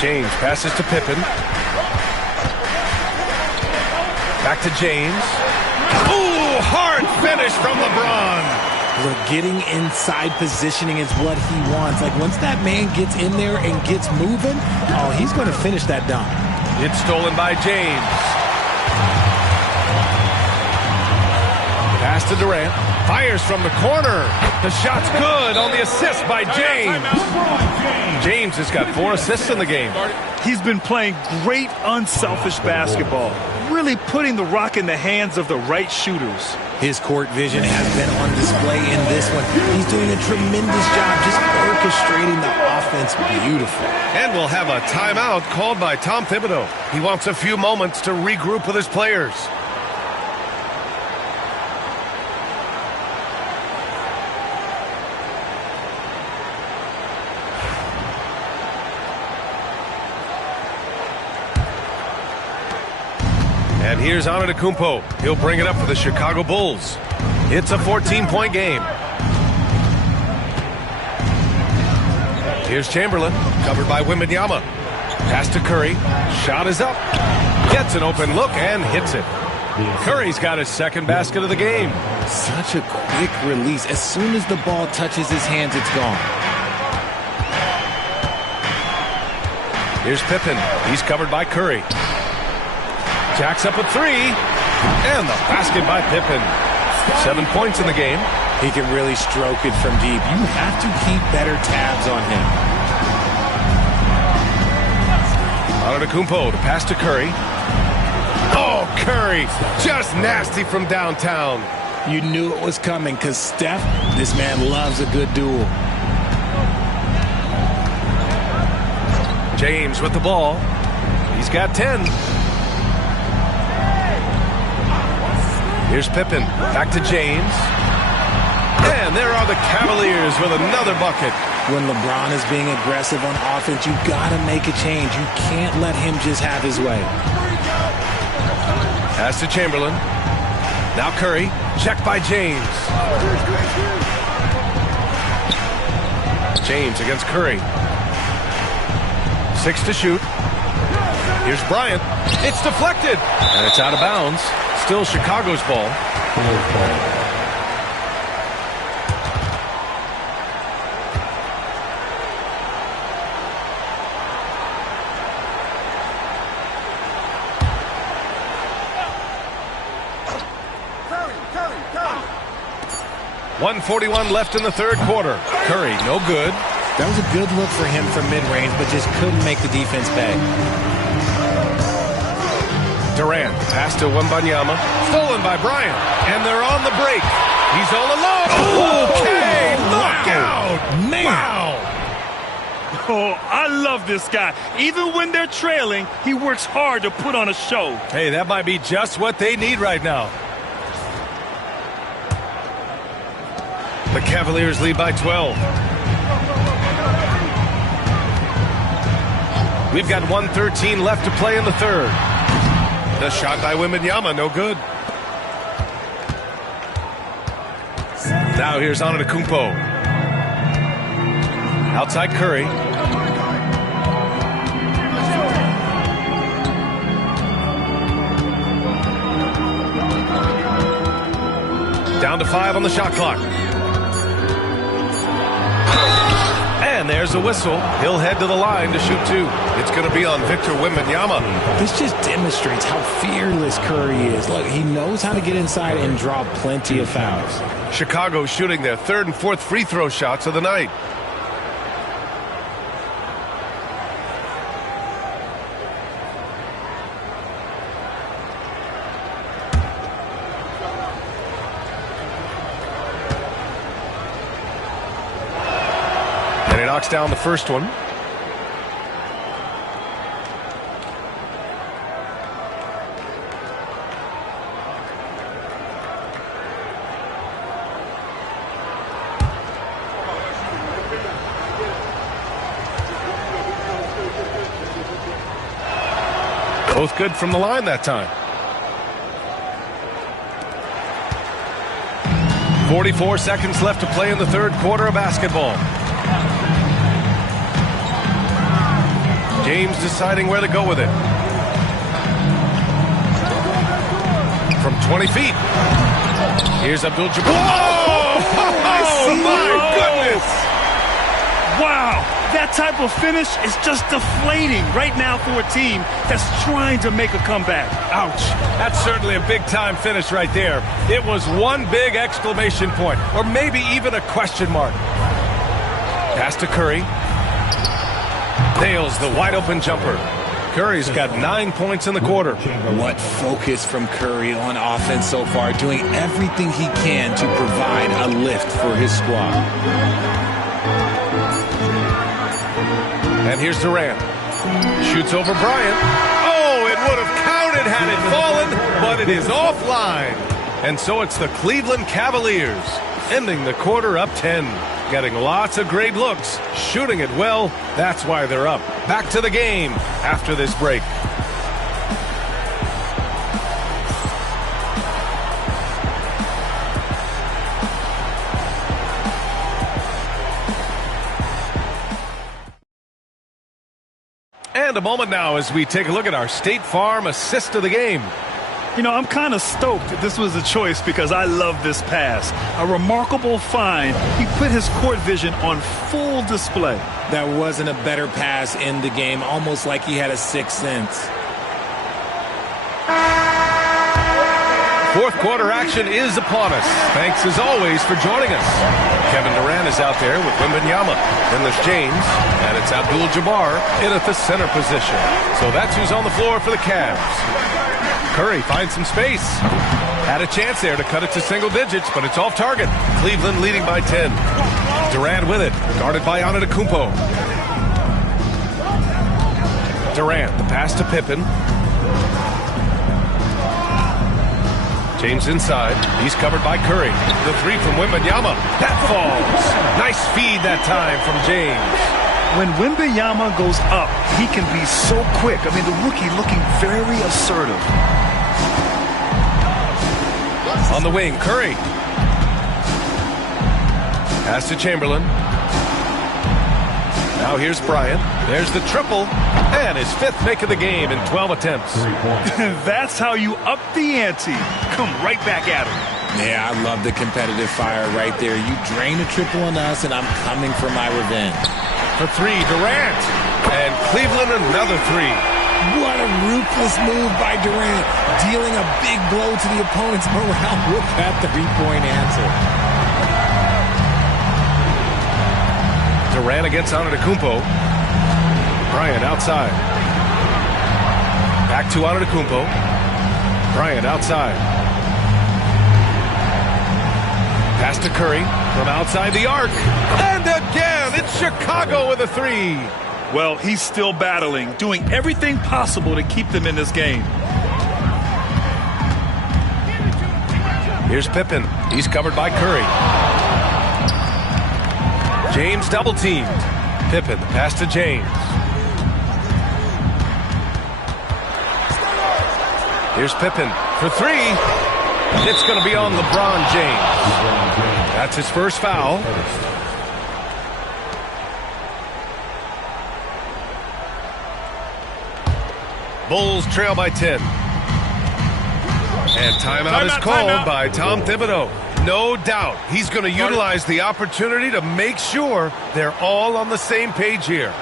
James passes to Pippen. Back to James. Ooh, hard finish from LeBron. Look, getting inside positioning is what he wants. Like, once that man gets in there and gets moving, oh, he's going to finish that dunk. It's stolen by James. Pass to Durant. Fires from the corner. The shot's good on the assist by James. James has got 4 assists in the game. He's been playing great unselfish basketball. Really putting the rock in the hands of the right shooters. His court vision has been on display in this one. He's doing a tremendous job just orchestrating the offense beautiful. And we'll have a timeout called by Tom Thibodeau. He wants a few moments to regroup with his players. And here's Antetokounmpo. He'll bring it up for the Chicago Bulls. It's a 14-point game. Here's Chamberlain, covered by Wembanyama. Pass to Curry. Shot is up. Gets an open look and hits it. Curry's got his second basket of the game. Such a quick release. As soon as the ball touches his hands, it's gone. Here's Pippen. He's covered by Curry. Jacks up a 3. And the basket by Pippen. 7 points in the game. He can really stroke it from deep. You have to keep better tabs on him. Antetokounmpo to pass to Curry. Oh, Curry, just nasty from downtown. You knew it was coming because Steph, this man loves a good duel. James with the ball. He's got 10. Here's Pippen. Back to James. And there are the Cavaliers with another bucket. When LeBron is being aggressive on offense, you got to make a change. You can't let him just have his way. Pass to Chamberlain. Now Curry. Check by James. James against Curry. 6 to shoot. Here's Bryant. It's deflected. And it's out of bounds. Still Chicago's ball. .141 left in the third quarter. Curry, no good. That was a good look for him from mid-range, but just couldn't make the defense pay. Durant, pass to Wembanyama. Stolen by Bryant. And they're on the break. He's all alone. Okay, look out. Man. Wow. Oh, I love this guy. Even when they're trailing, he works hard to put on a show. Hey, that might be just what they need right now. The Cavaliers lead by 12. We've got 1:13 left to play in the third. The shot by Wembanyama, no good. Now here's Antetokounmpo. Outside Curry. Down to 5 on the shot clock. And there's a whistle. He'll head to the line to shoot 2. It's going to be on Victor Wembanyama. This just demonstrates how fearless Curry is. Look, he knows how to get inside and draw plenty of fouls. Chicago shooting their 3rd and 4th free throw shots of the night. And he knocks down the first one. Both good from the line that time. 44 seconds left to play in the third quarter of basketball. James deciding where to go with it. From 20 feet. Here's Abdul-Jabbar. Oh, my goodness! Wow, that type of finish is just deflating right now for a team that's trying to make a comeback. Ouch. That's certainly a big-time finish right there. It was one big exclamation point, or maybe even a question mark. Pass to Curry. Nails the wide-open jumper. Curry's got 9 points in the quarter. What focus from Curry on offense so far, doing everything he can to provide a lift for his squad. And here's Durant. Shoots over Bryant. Oh, it would have counted had it fallen, but it is offline. And so it's the Cleveland Cavaliers, ending the quarter up 10. Getting lots of great looks, shooting it well. That's why they're up. Back to the game after this break. And a moment now as we take a look at our State Farm assist of the game. You know, I'm kind of stoked that this was a choice because I love this pass. A remarkable find. He put his court vision on full display. That wasn't a better pass in the game, almost like he had a sixth sense. Fourth quarter action is upon us. Thanks as always for joining us. Kevin Durant is out there with Wembanyama. Then there's James, and it's Abdul-Jabbar in at the center position. So that's who's on the floor for the Cavs. Curry finds some space. Had a chance there to cut it to single digits, but it's off target. Cleveland leading by 10. Durant with it, guarded by Antetokounmpo. Durant, the pass to Pippen. James inside. He's covered by Curry. The three from Wembanyama. That falls. Nice feed that time from James. When Wembanyama goes up, he can be so quick. I mean, the rookie looking very assertive. On the wing, Curry. Pass to Chamberlain. Now here's Bryant. There's the triple. And his fifth make of the game in 12 attempts. That's how you up the ante. Come right back at him. Yeah, I love the competitive fire right there. You drain a triple on us, and I'm coming for my revenge. For three, Durant. And Cleveland another three. What a ruthless move by Durant, dealing a big blow to the opponent's morale with that three-point answer. Durant against Antetokounmpo. Bryant outside. Back to Antetokounmpo. Bryant outside. Pass to Curry from outside the arc. And again, it's Chicago with a three. Well, he's still battling, doing everything possible to keep them in this game. Here's Pippen. He's covered by Curry. James double teamed. Pippen, the pass to James. Here's Pippen for three. It's going to be on LeBron James. That's his first foul. Bulls trail by 10. And timeout is called by Tom Thibodeau. No doubt he's going to utilize the opportunity to make sure they're all on the same page here.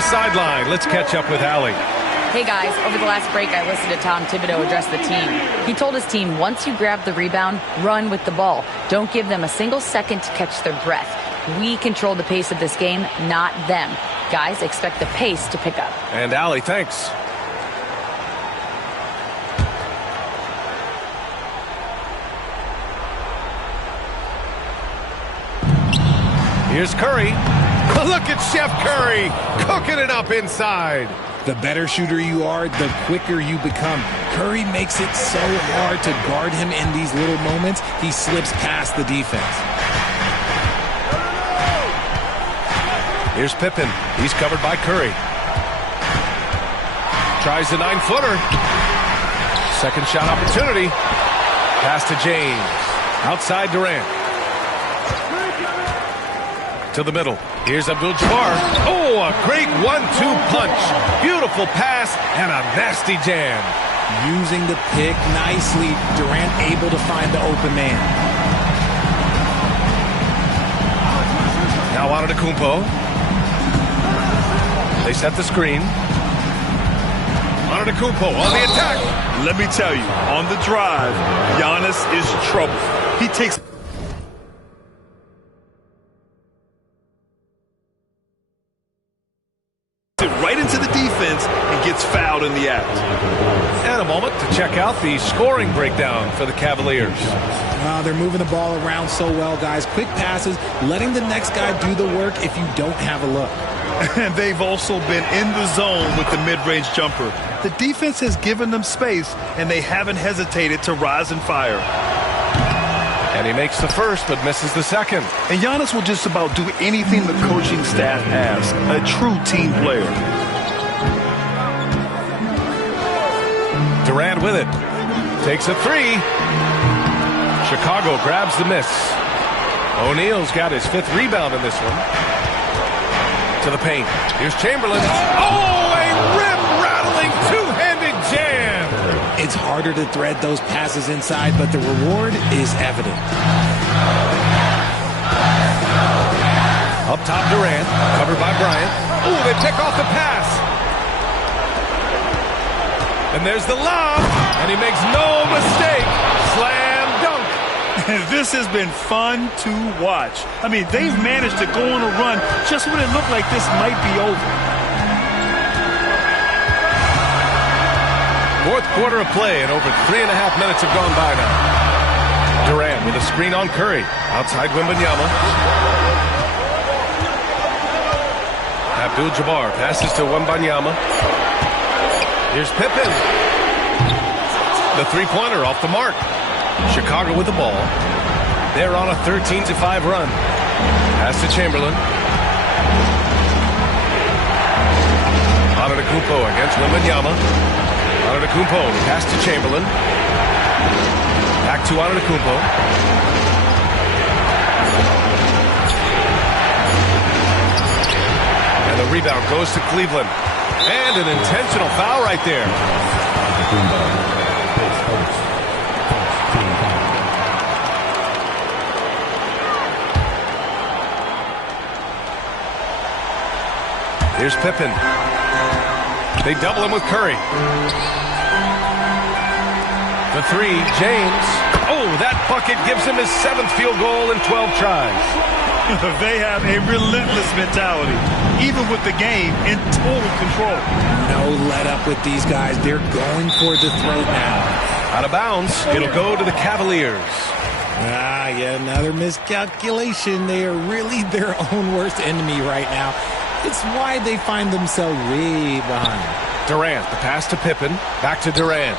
Sideline. Let's catch up with Allie. Hey guys, over the last break I listened to Tom Thibodeau address the team. He told his team, once you grab the rebound, run with the ball. Don't give them a single second to catch their breath. We control the pace of this game, not them. Guys, expect the pace to pick up. And Allie, thanks. Here's Curry. Look at Chef Curry cooking it up inside. The better shooter you are, the quicker you become. Curry makes it so hard to guard him in these little moments. He slips past the defense. Here's Pippen. He's covered by Curry. Tries the 9-footer. Second shot opportunity. Pass to James. Outside Durant. To the middle. Here's Abdul-Jabbar. Oh, a great 1-2 punch. Beautiful pass and a nasty jam. Using the pick nicely. Durant able to find the open man. Now Antetokounmpo. They set the screen. Antetokounmpo on the attack. Let me tell you, on the drive, Giannis is trouble. He takes right into the defense and gets fouled in the act. And a moment to check out the scoring breakdown for the Cavaliers. They're moving the ball around so well, guys. Quick passes, letting the next guy do the work if you don't have a look. And they've also been in the zone with the mid-range jumper. The defense has given them space, and they haven't hesitated to rise and fire. And he makes the first, but misses the second. And Giannis will just about do anything the coaching staff asks. A true team player. Durant with it. Takes a three. Chicago grabs the miss. O'Neal's got his 5th rebound in this one. To the paint. Here's Chamberlain. Oh, a rim-rattling two-handed jam. It's harder to thread those passes inside, but the reward is evident. Up top, Durant. Covered by Bryant. Oh, they pick off the pass. And there's the lob. And he makes no mistake. Slam dunk. This has been fun to watch. I mean, they've managed to go on a run just when it looked like this might be over. 4th quarter of play, and over 3.5 minutes have gone by now. Durant with a screen on Curry. Outside Wembanyama. Abdul-Jabbar passes to Wembanyama. Here's Pippen. The three-pointer off the mark. Chicago with the ball. They're on a 13-5 run. Pass to Chamberlain. Antetokounmpo against Wembanyama. Antetokounmpo, pass to Chamberlain. Back to Antetokounmpo. And the rebound goes to Cleveland. And an intentional foul right there. Here's Pippen. They double him with Curry. The three, James. Oh, that bucket gives him his 7th field goal in 12 tries. They have a relentless mentality, even with the game in total control. No let up with these guys. They're going for the throat now. Out of bounds. It'll go to the Cavaliers. Yeah, another miscalculation. They are really their own worst enemy right now. It's why they find themselves way behind. Durant, the pass to Pippen. Back to Durant.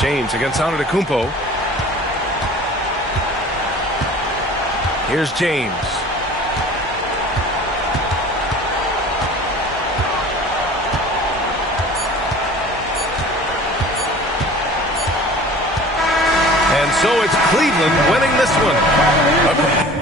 James against Antetokounmpo. Here's James. And so it's Cleveland winning this one.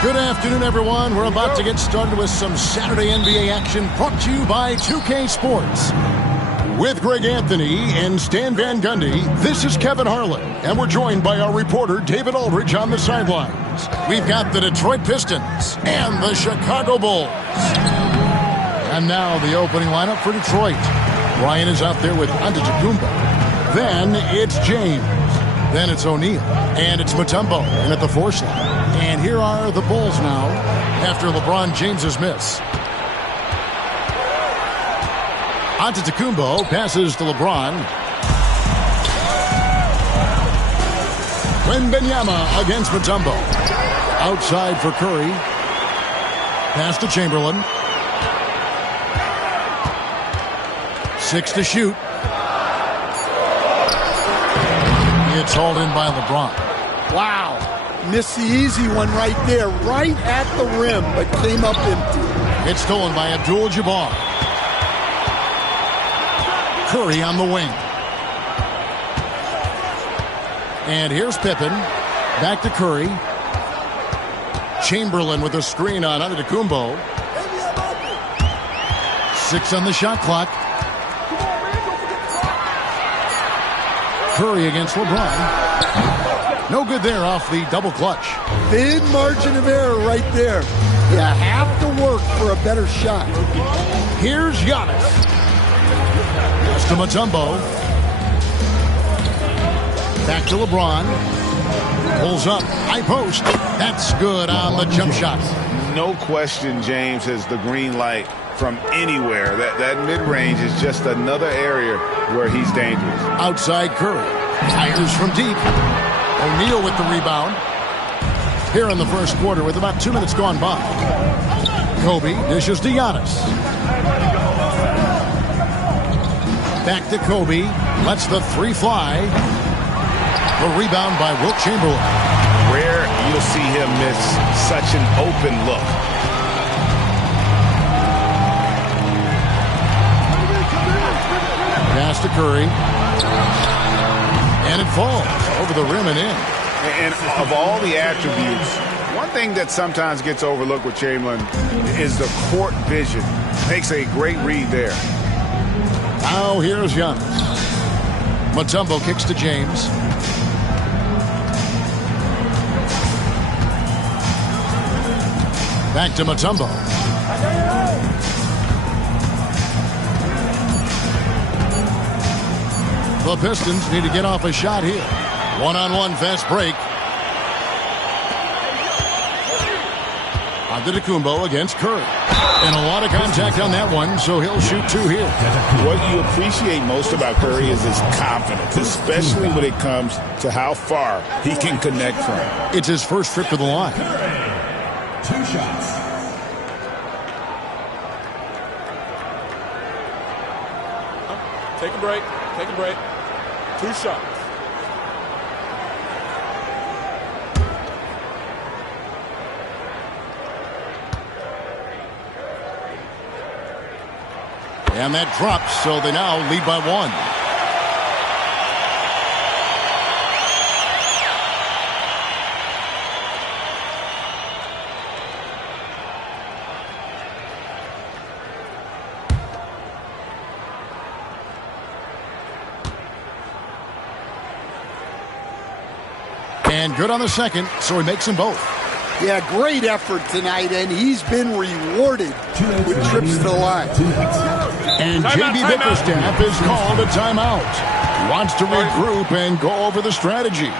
Good afternoon, everyone. We're about to get started with some Saturday NBA action brought to you by 2K Sports. With Greg Anthony and Stan Van Gundy, this is Kevin Harlan, and we're joined by our reporter, David Aldridge, on the sidelines. We've got the Detroit Pistons and the Chicago Bulls. And now the opening lineup for Detroit. Ryan is out there with Antetokounmpo. Then it's James. Then it's O'Neal. And it's Mutombo in at the 4 slot. And here are the Bulls now after LeBron James's miss. Antetokounmpo passes to LeBron. Wembanyama against Mutombo. Outside for Curry. Pass to Chamberlain. 6 to shoot. It's hauled in by LeBron. Wow. Missed the easy one right there, right at the rim, but came up empty. It's stolen by Abdul-Jabbar. Curry on the wing. And here's Pippen. Back to Curry. Chamberlain with a screen on Antetokounmpo. 6 on the shot clock. Curry against LeBron. No good there off the double clutch. Thin margin of error right there. You have to work for a better shot. Here's Giannis. Pass to Mutombo. Back to LeBron. Pulls up. High post. That's good on the jump shot. No question James has the green light from anywhere. That mid-range is just another area where he's dangerous. Outside Curry. Fires from deep. O'Neal with the rebound. Here in the first quarter with about 2 minutes gone by. Kobe dishes to Giannis. Back to Kobe. Lets the 3 fly. The rebound by Wilt Chamberlain. Rare you'll see him miss such an open look. Pass to Curry. And it falls over the rim and in. And of all the attributes, one thing that sometimes gets overlooked with Chamberlain is the court vision. Makes a great read there. Now here's Giannis. Mutombo kicks to James. Back to Mutombo. The Pistons need to get off a shot here. One-on-one fast break. Antetokounmpo against Curry. And a lot of contact on that one, so he'll shoot 2 here. What you appreciate most about Curry is his confidence, especially when it comes to how far he can connect from. It's his first trip to the line. 2 shots. Take a break. Take a break. 2 shots. And that drops, so they now lead by 1. And good on the second, so he makes them both. Yeah, great effort tonight, and he's been rewarded with trips to the line. And J.B. Bickerstaff is called a timeout. Wants to regroup and go over the strategy.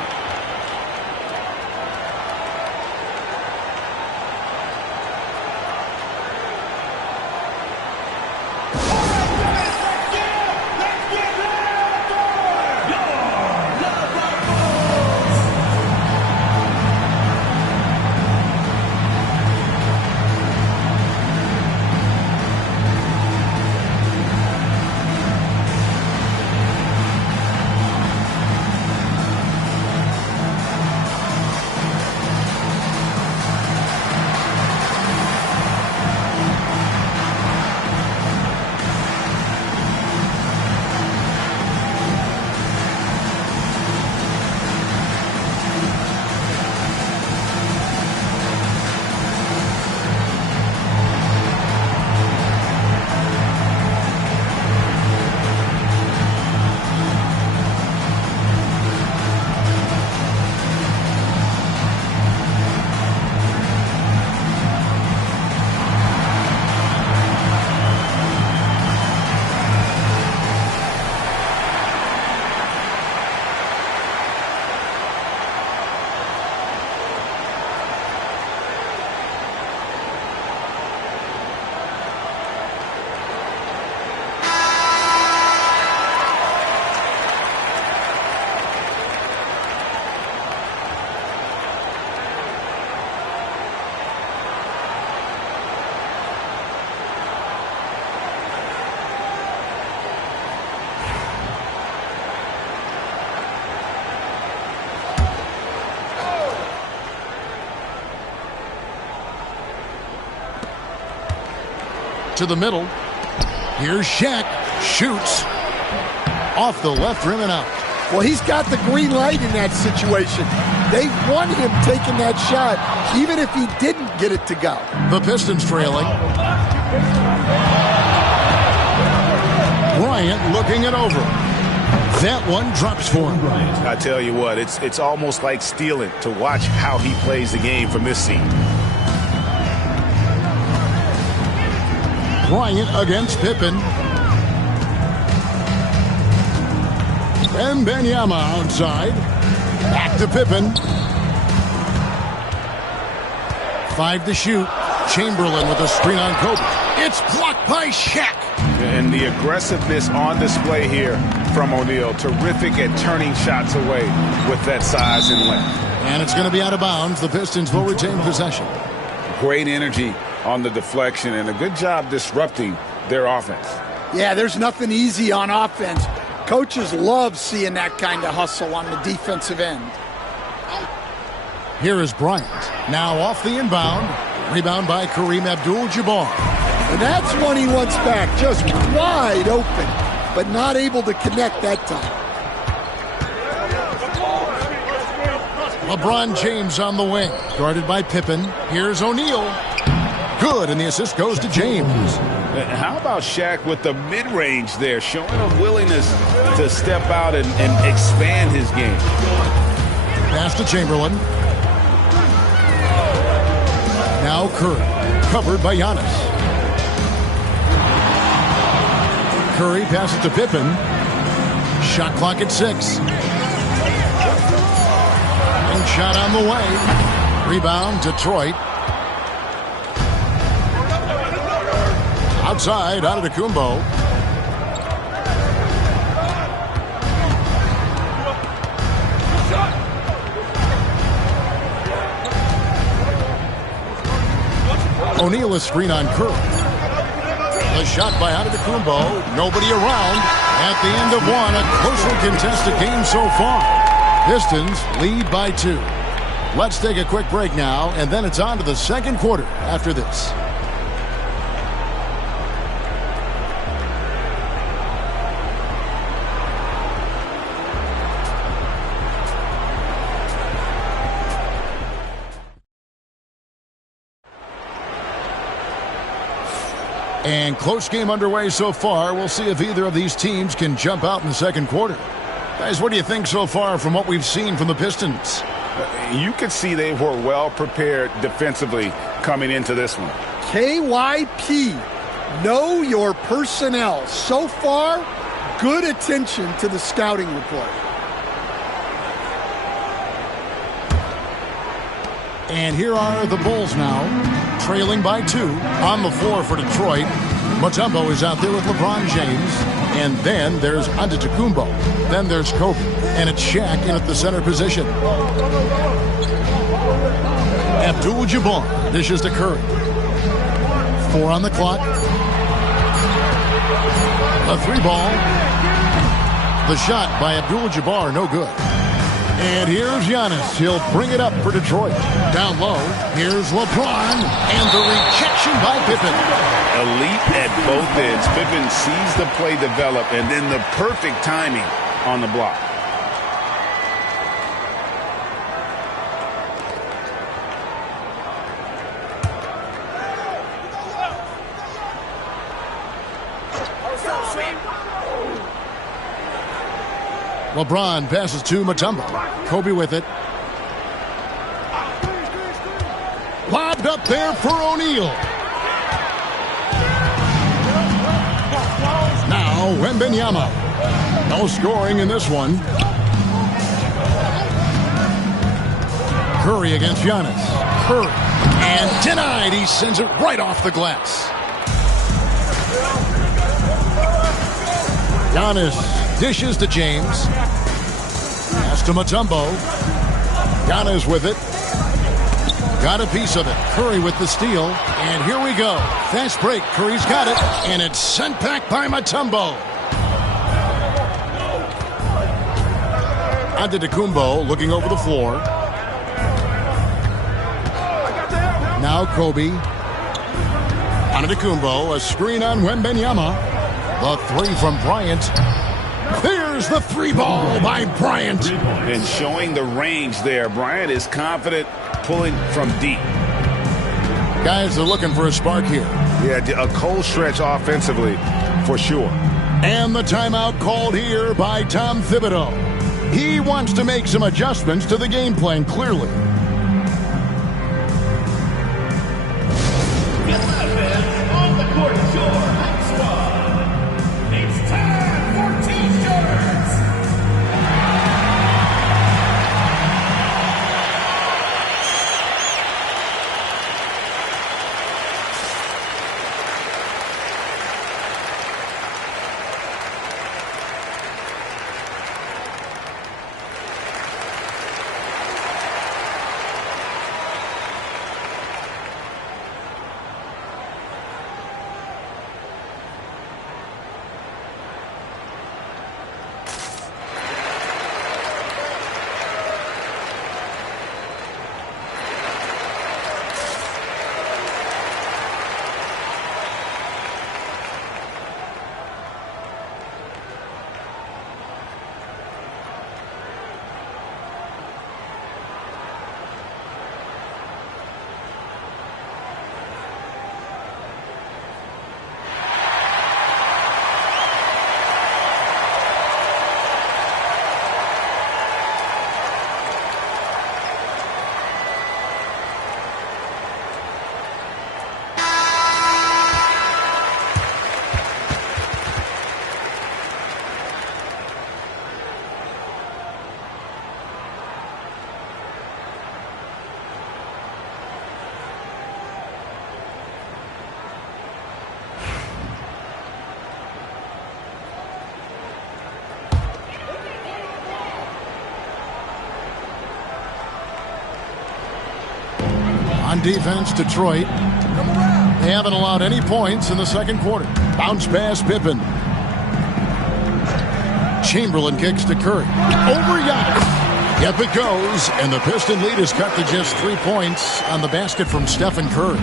To the middle. Here's Shaq. Shoots. Off the left rim and out. Well, he's got the green light in that situation. They want him taking that shot, even if he didn't get it to go. The Pistons trailing. Bryant looking it over. That one drops for him. I tell you what, it's almost like stealing to watch how he plays the game from this seat. Bryant against Pippen. And Wembanyama outside. Back to Pippen. 5 to shoot. Chamberlain with a screen on Kobe. It's blocked by Shaq. And the aggressiveness on display here from O'Neal. Terrific at turning shots away with that size and length. And it's going to be out of bounds. The Pistons will retain possession. Great energy on the deflection and a good job disrupting their offense. Yeah, there's nothing easy on offense. Coaches love seeing that kind of hustle on the defensive end. Here is Bryant. Now off the inbound. Rebound by Kareem Abdul-Jabbar. And that's one he wants back. Just wide open, but not able to connect that time. LeBron James on the wing. Guarded by Pippen. Here's O'Neal. Good, and the assist goes to James. How about Shaq with the mid-range there, showing a willingness to step out and expand his game. Pass to Chamberlain. Now Curry, covered by Giannis. Curry passes to Pippen. Shot clock at 6. And shot on the way. Rebound, Detroit. Outside, Antetokounmpo. O'Neal a screen on Curry. The shot by Antetokounmpo. Nobody around. At the end of one, a closely contested game so far. Pistons lead by 2. Let's take a quick break now, and then it's on to the second quarter after this. And close game underway so far. We'll see if either of these teams can jump out in the second quarter. Guys, what do you think so far from what we've seen from the Pistons? You could see they were well prepared defensively coming into this one. KYP, know your personnel. So far, good attention to the scouting report. And here are the Bulls now, trailing by 2 on the floor for Detroit. Mutombo is out there with LeBron James. And then there's Antetokounmpo. Then there's Kobe. And it's Shaq in at the center position. Abdul-Jabbar dishes to Curry. 4 on the clock. A 3-ball. The shot by Abdul-Jabbar, no good. And here's Giannis. He'll bring it up for Detroit. Down low, here's LeBron. And the rejection by Pippen. Elite at both ends. Pippen sees the play develop, and then the perfect timing on the block. LeBron passes to Mutombo. Kobe with it. Lobbed up there for O'Neal. Now Wembanyama. No scoring in this one. Curry against Giannis. Curry. And denied. He sends it right off the glass. Giannis dishes to James. Pass to Mutombo. Giannis with it. Got a piece of it. Curry with the steal. And here we go. Fast break. Curry's got it. And it's sent back by Mutombo. Antetokounmpo looking over the floor. Now Kobe. Antetokounmpo. A screen on Wembanyama. The 3 from Bryant. There's the 3-ball by Bryant. And showing the range there. Bryant is confident pulling from deep. Guys are looking for a spark here. Yeah, a cold stretch offensively for sure. And the timeout called here by Tom Thibodeau. He wants to make some adjustments to the game plan, clearly. On the court, your hot squad. It's time for T-shirts. On defense, Detroit. They haven't allowed any points in the second quarter. Bounce pass, Pippen. Chamberlain kicks to Curry. Over Giannis. Yep, it goes. And the Piston lead is cut to just 3 points on the basket from Stephen Curry.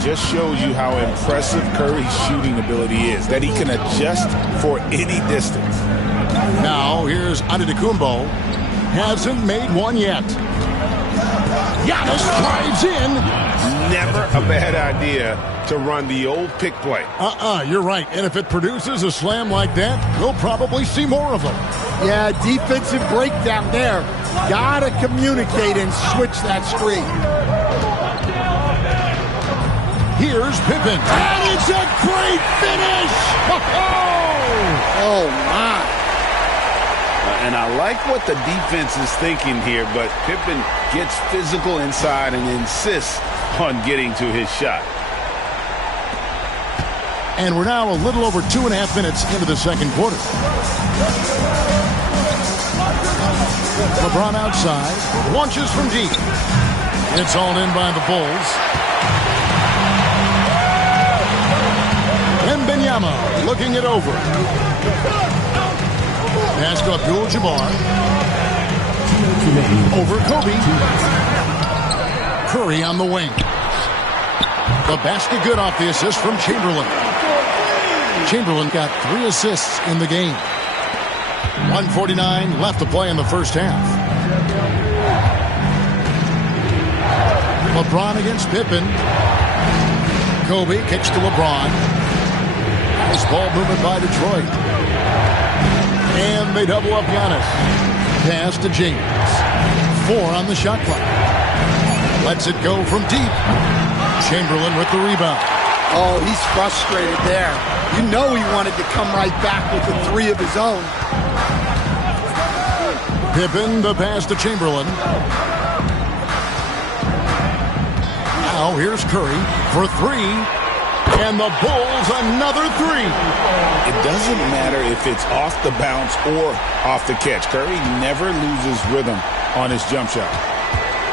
Just shows you how impressive Curry's shooting ability is, that he can adjust for any distance. Now, here's Antetokounmpo. Hasn't made one yet. Giannis drives in. Never a bad idea to run the old pick play. You're right. And if it produces a slam like that, we'll probably see more of them. Yeah, defensive breakdown there. Gotta communicate and switch that screen. Here's Pippen. And it's a great finish! Oh! Oh, my. And I like what the defense is thinking here, but Pippen gets physical inside and insists on getting to his shot. And we're now a little over 2.5 minutes into the second quarter. LeBron outside, launches from deep. It's all in by the Bulls. Wembanyama looking it over. Pass to Abdul-Jabbar. Over Kobe. Curry on the wing. The basket good off the assist from Chamberlain. Chamberlain got 3 assists in the game. 1:49 left to play in the first half. LeBron against Pippen. Kobe kicks to LeBron. Nice ball movement by Detroit. And they double up Giannis. Pass to James. 4 on the shot clock. Lets it go from deep. Chamberlain with the rebound. Oh, he's frustrated there. You know he wanted to come right back with a 3 of his own. Pippen, the pass to Chamberlain. Now here's Curry for 3. And the Bulls another 3. It doesn't matter if it's off the bounce or off the catch. Curry never loses rhythm on his jump shot.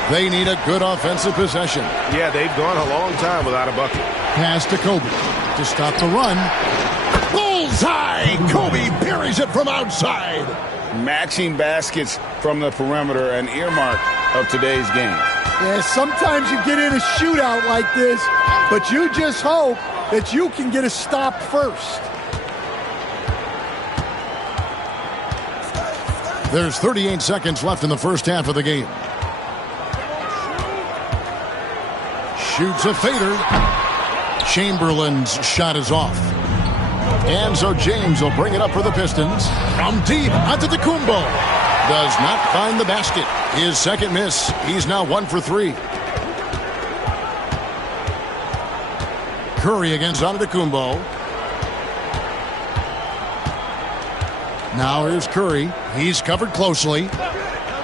They need a good offensive possession. Yeah, they've gone a long time without a bucket. Pass to Kobe to stop the run. Bullseye! Kobe buries it from outside. Matching baskets from the perimeter, an earmark of today's game. Yeah, sometimes you get in a shootout like this, but you just hope that you can get a stop first. There's 38 seconds left in the first half of the game. Shoots a fader. Chamberlain's shot is off. And so James will bring it up for the Pistons. From deep onto the Kumbo. Does not find the basket. His second miss. He's now 1 for 3. Curry against Antetokounmpo. Now here's Curry. He's covered closely.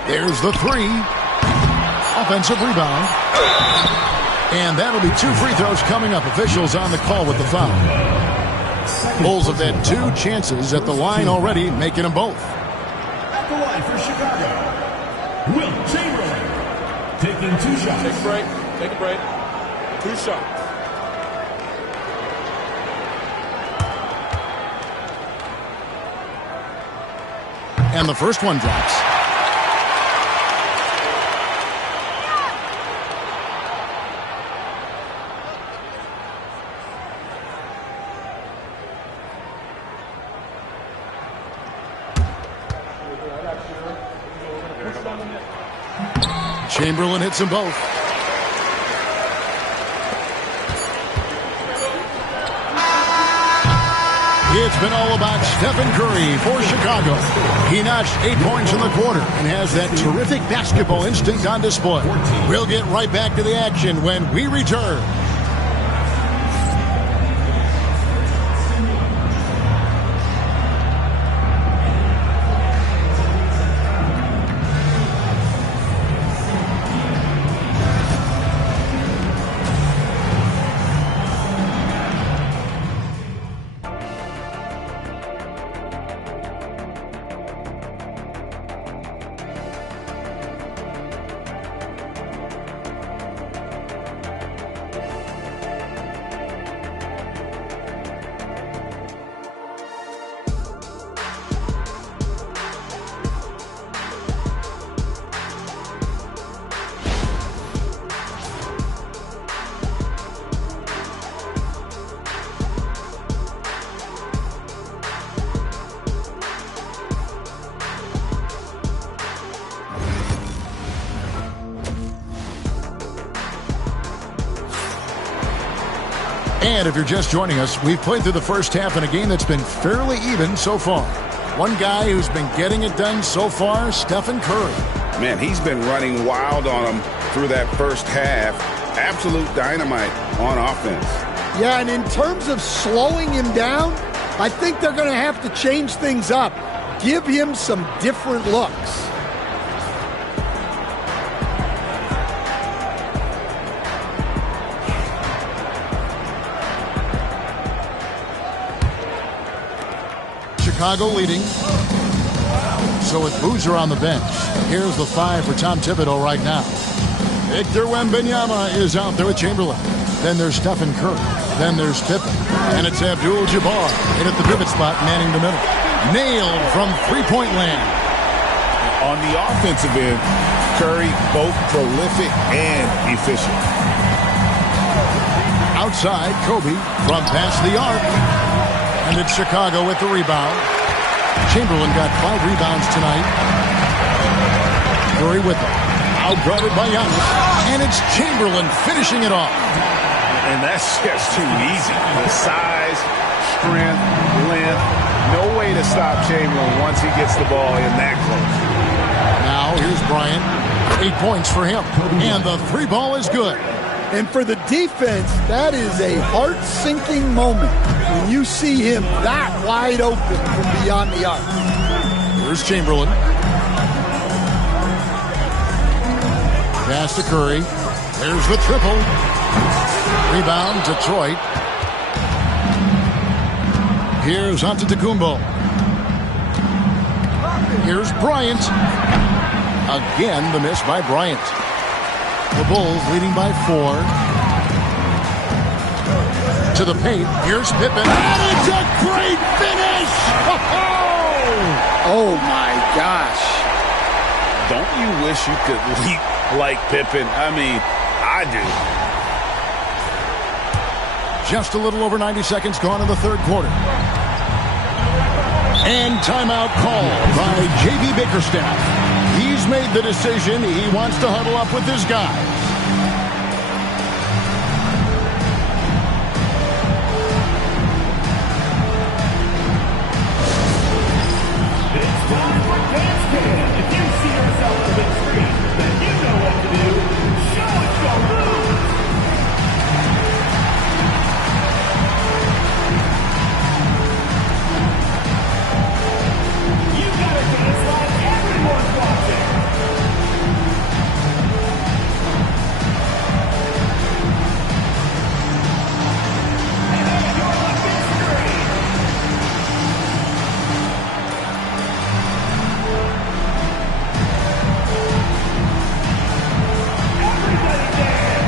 There's the 3. Offensive rebound. And that'll be 2 free throws coming up. Officials on the call with the foul. Bulls have had 2 chances at the line already, making them both. At the line for Chicago, Wilt Chamberlain. Taking 2 shots. Take a break. Take a break. 2 shots. And the first one drops. Chamberlain hits them both. It's been all about Stephen Curry for Chicago. He notched 8 points in the quarter and has that terrific basketball instinct on display. We'll get right back to the action when we return. And if you're just joining us, we've played through the first half in a game that's been fairly even so far. One guy who's been getting it done so far, Stephen Curry. Man, he's been running wild on him through that first half. Absolute dynamite on offense. Yeah, and in terms of slowing him down, I think they're going to have to change things up. Give him some different looks. Chicago leading. So with Boozer on the bench, here's the 5 for Tom Thibodeau right now. Victor Wembanyama is out there with Chamberlain. Then there's Stephen Curry. Then there's Pippen. And it's Abdul-Jabbar in at the pivot spot, manning the middle. Nailed from three-point land. On the offensive end, Curry both prolific and efficient. Outside, Kobe from past the arc. And it's Chicago with the rebound. Chamberlain got 5 rebounds tonight. Curry with them. Outguarded by Giannis. And it's Chamberlain finishing it off. And that's just too easy. The size, strength, length. No way to stop Chamberlain once he gets the ball in that close. Now here's Bryant. 8 points for him. And the 3 ball is good. And for the defense, that is a heart-sinking moment when you see him that wide open from beyond the arc. Here's Chamberlain. Pass to Curry. There's the triple. Rebound, Detroit. Here's Antetokounmpo. Here's Bryant. Again, the miss by Bryant. The Bulls leading by 4. To the paint. Here's Pippen. And it's a great finish! Oh my gosh. Don't you wish you could leap like Pippen? I mean, I do. Just a little over 90 seconds gone in the third quarter. And timeout called by J.B. Bickerstaff. He's made the decision. He wants to huddle up with his guys. It's time for Dance Cam. If you see yourself on the big screen, then you know what to do. Show us your moves. You gotta dance like everyone's watching. And you're on the big screen. Everybody dance.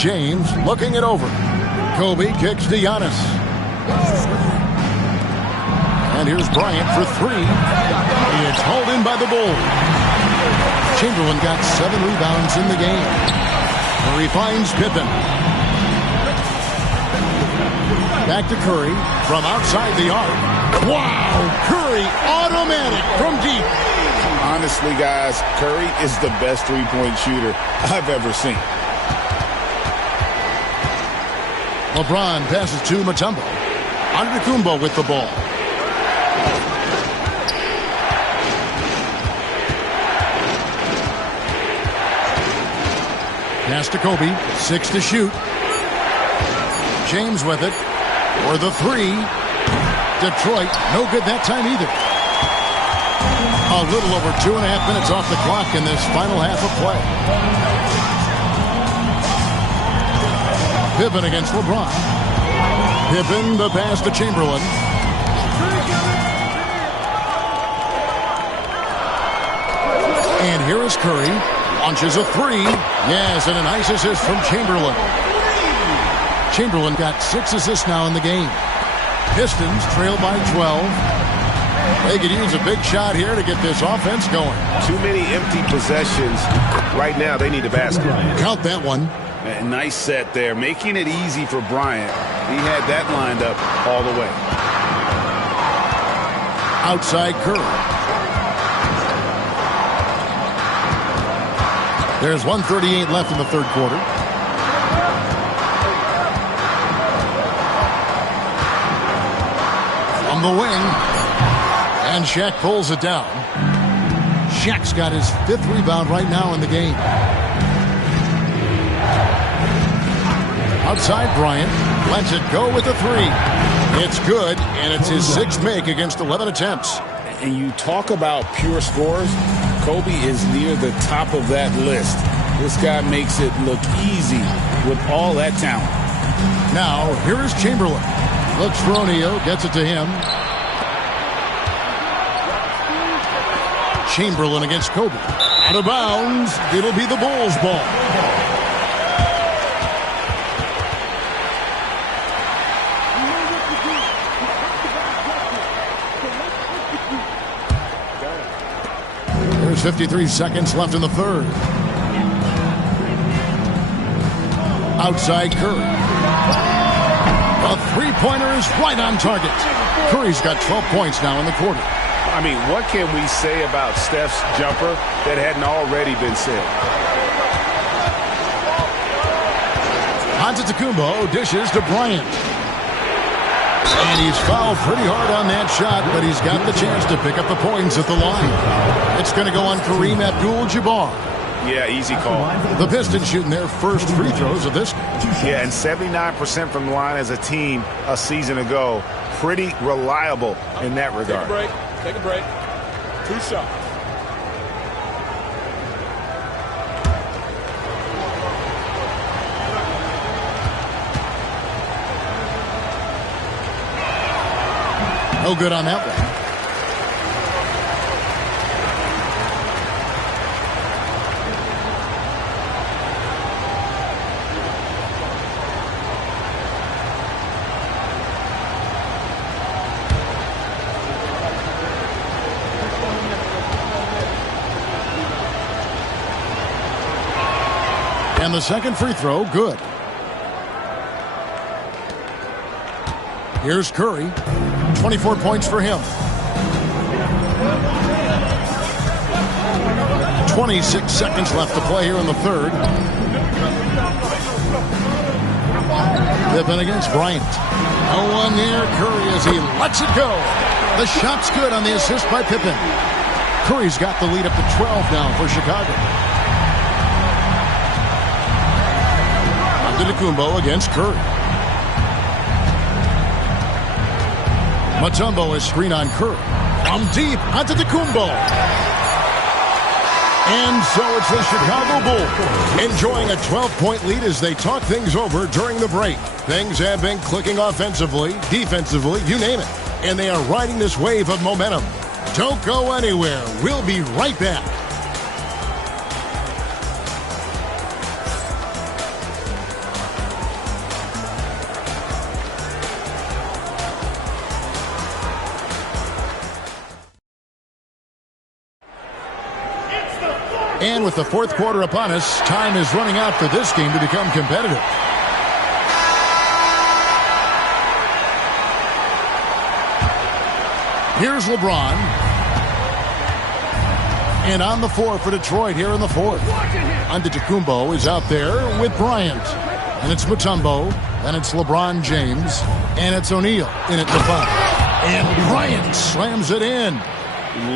James looking it over. Kobe kicks to Giannis. And here's Bryant for 3. It's hauled in by the Bulls. Chamberlain got 7 rebounds in the game. Curry finds Pippen. Back to Curry from outside the arc. Wow! Curry automatic from deep. Honestly, guys, Curry is the best three-point shooter I've ever seen. LeBron passes to Mutombo. Antetokounmpo with the ball. Pass to Kobe. 6 to shoot. James with it. For the 3. Detroit, no good that time either. A little over 2.5 minutes off the clock in this final half of play. Pippen against LeBron. Pippen, the pass to Chamberlain. And here is Curry. Launches a three. Yes, and a nice assist from Chamberlain. Chamberlain got 6 assists now in the game. Pistons trail by 12. They could use a big shot here to get this offense going. Too many empty possessions. Right now, they need a basket. Count that one. And nice set there, making it easy for Bryant. He had that lined up all the way. Outside Curry. There's 1:38 left in the third quarter. From the wing. And Shaq pulls it down. Shaq's got his 5th rebound right now in the game. Outside Bryant. Lets it go with a three. It's good, and it's his 6th make against 11 attempts. And you talk about pure scores, Kobe is near the top of that list. This guy makes it look easy with all that talent. Now, here is Chamberlain. Looks for O'Neal, gets it to him. Chamberlain against Kobe. Out of bounds. It'll be the Bulls' ball. There's 53 seconds left in the third. Outside Curry. A three-pointer is right on target. Curry's got 12 points now in the quarter. I mean, what can we say about Steph's jumper that hadn't already been said? Antetokounmpo dishes to Bryant. And he's fouled pretty hard on that shot, but he's got the chance to pick up the points at the line. It's going to go on Kareem Abdul-Jabbar. Yeah, easy call. The Pistons shooting their first free throws of this game. Yeah, and 79% from the line as a team a season ago. Pretty reliable in that regard. Take a break. Take a break. 2 shots. No good on that one. And the second free throw, good. Here's Curry. 24 points for him. 26 seconds left to play here in the third. Pippen against Bryant. No one near Curry as he lets it go. The shot's good on the assist by Pippen. Curry's got the lead up to 12 now for Chicago. Antetokounmpo against Curry. Mutombo is screen on Curry. From deep, Antetokounmpo. And so it's the Chicago Bulls enjoying a 12-point lead as they talk things over during the break. Things have been clicking offensively, defensively, you name it. And they are riding this wave of momentum. Don't go anywhere. We'll be right back. And with the fourth quarter upon us, time is running out for this game to become competitive. Here's LeBron. And on the floor for Detroit here in the fourth. Antetokounmpo is out there with Bryant. And it's Mutombo. Then it's LeBron James. And it's O'Neal in at the five. And Bryant slams it in.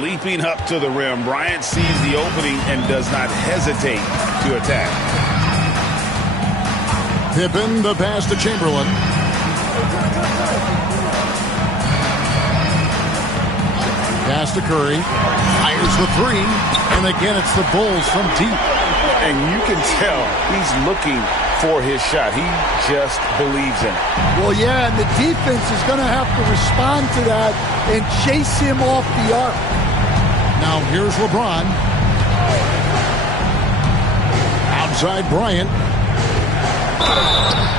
Leaping up to the rim, Bryant sees the opening and does not hesitate to attack. Pippen, the pass to Chamberlain. Pass to Curry. Fires the three. And again, it's the Bulls from deep. And you can tell he's looking for his shot. He just believes in it. Well, yeah, and the defense is going to have to respond to that and chase him off the arc. Now here's LeBron. Outside Bryant.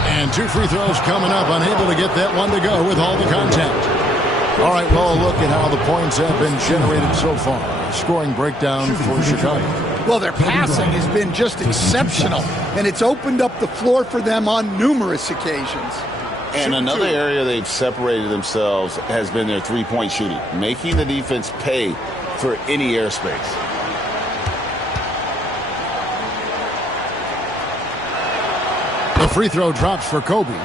And 2 free throws coming up. Unable to get that one to go with all the contact. All right, well, a look at how the points have been generated so far. Scoring breakdown for Chicago. Well, their passing has been just exceptional, and it's opened up the floor for them on numerous occasions. And another area they've separated themselves has been their three-point shooting, making the defense pay for any airspace. The free throw drops for Kobe.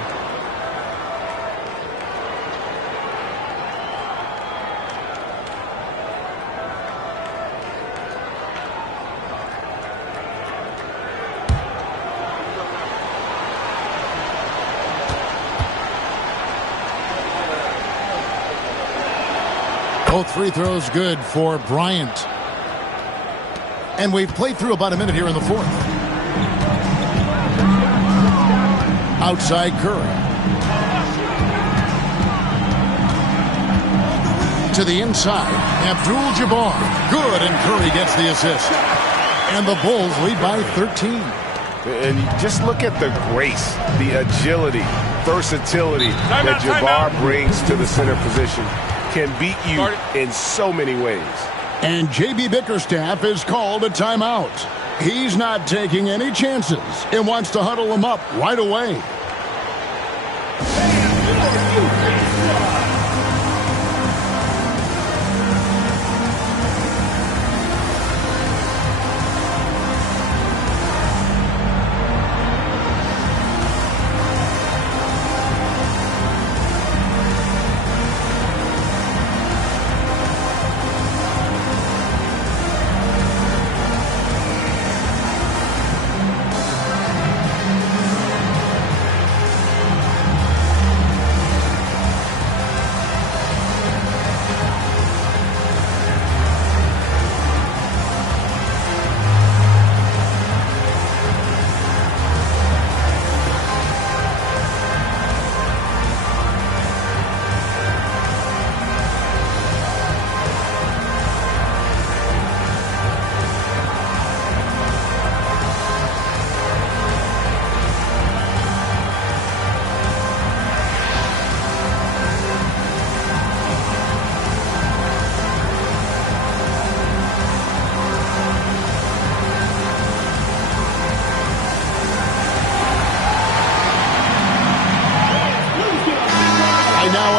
Both free throws good for Bryant. And we've played through about a minute here in the fourth. Outside Curry. To the inside, Abdul-Jabbar. Good, and Curry gets the assist. And the Bulls lead by 13. And just look at the grace, the agility, versatility that Jabbar brings to the center position. Can beat you in so many ways. And J.B. Bickerstaff is called a timeout. He's not taking any chances and wants to huddle him up right away.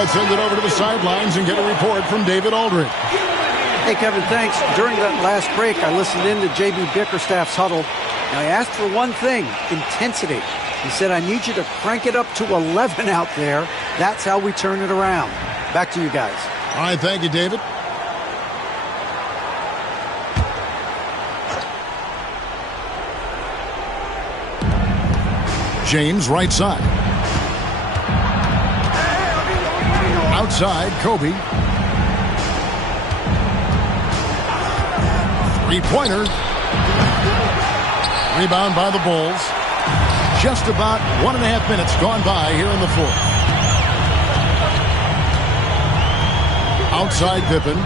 Let's send it over to the sidelines and get a report from David Aldridge. Hey, Kevin, thanks. During that last break, I listened in to J.B. Bickerstaff's huddle. And I asked for one thing, intensity. He said, I need you to crank it up to 11 out there. That's how we turn it around. Back to you guys. All right, thank you, David. James, right side. Outside, Kobe. Three-pointer. Rebound by the Bulls. Just about 1.5 minutes gone by here in the fourth. Outside Pippen.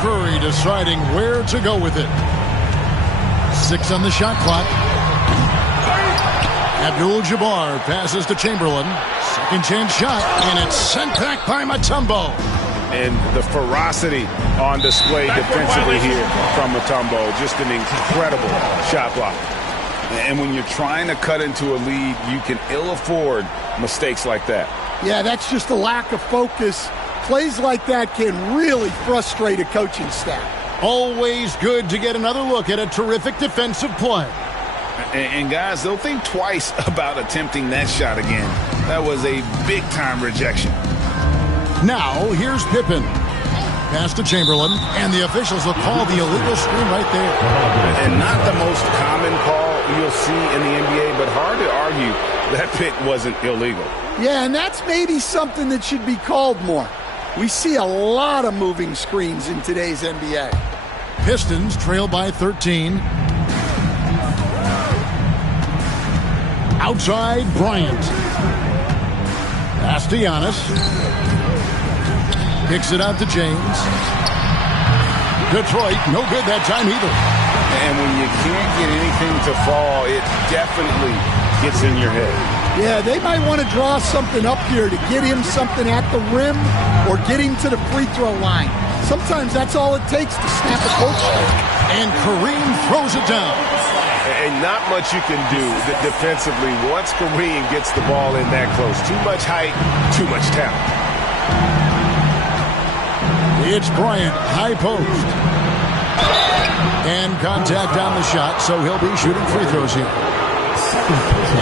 Curry deciding where to go with it. 6 on the shot clock. Abdul-Jabbar passes to Chamberlain. Second chance shot, and it's sent back by Mutombo. And the ferocity on display defensively here from Mutombo. Just an incredible shot block. And when you're trying to cut into a lead, you can ill afford mistakes like that. Yeah, that's just a lack of focus. Plays like that can really frustrate a coaching staff. Always good to get another look at a terrific defensive play. And guys, they'll think twice about attempting that shot again. That was a big-time rejection. Now, here's Pippen. Pass to Chamberlain, and the officials will call the illegal screen right there. And not the most common call you'll see in the NBA, but hard to argue that pick wasn't illegal. Yeah, and that's maybe something that should be called more. We see a lot of moving screens in today's NBA. Pistons trail by 13. Outside, Bryant. Pass to Giannis. Kicks it out to James. Detroit, no good that time either. And when you can't get anything to fall, it definitely gets in your head. Yeah, they might want to draw something up here to get him something at the rim or get him to the free throw line. Sometimes that's all it takes to snap a coach back. And Kareem throws it down. And not much you can do defensively once Kareem gets the ball in that close. Too much height, too much talent. It's Bryant, high post. And contact on the shot, so he'll be shooting free throws here.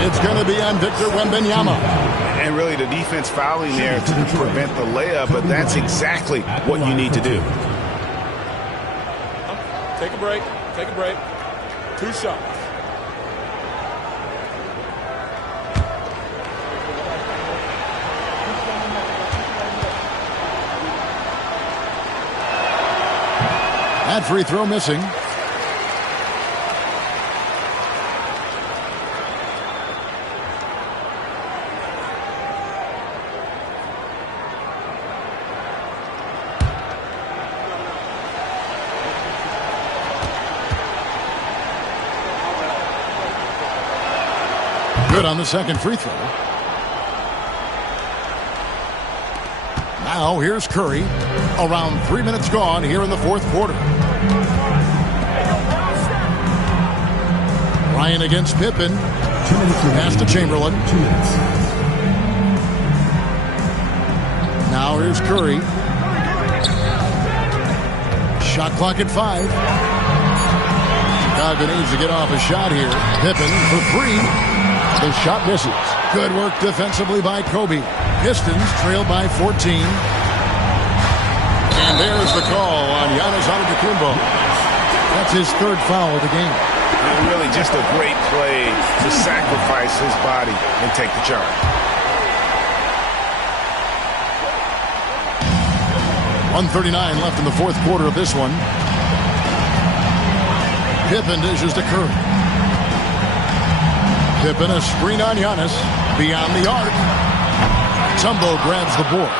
It's going to be on Victor Wembanyama. And really the defense fouling there to prevent the layup, but that's exactly what you need to do. Take a break. Take a break. 2 shots. That free throw missing. Good on the second free throw. Now here's Curry. Around 3 minutes gone here in the fourth quarter. Ryan against Pippen. Pass to Chamberlain. Now here's Curry. Shot clock at 5. Chicago needs to get off a shot here. Pippen for 3. The shot misses. Good work defensively by Kobe. Pistons trail by 14. And there's the call on Giannis Antetokounmpo. That's his 3rd foul of the game. And really just a great play to sacrifice his body and take the charge. 1:39 left in the fourth quarter of this one. Pippen dishes to Curry. Pippen, a screen on Giannis. Beyond the arc. Tumbo grabs the board.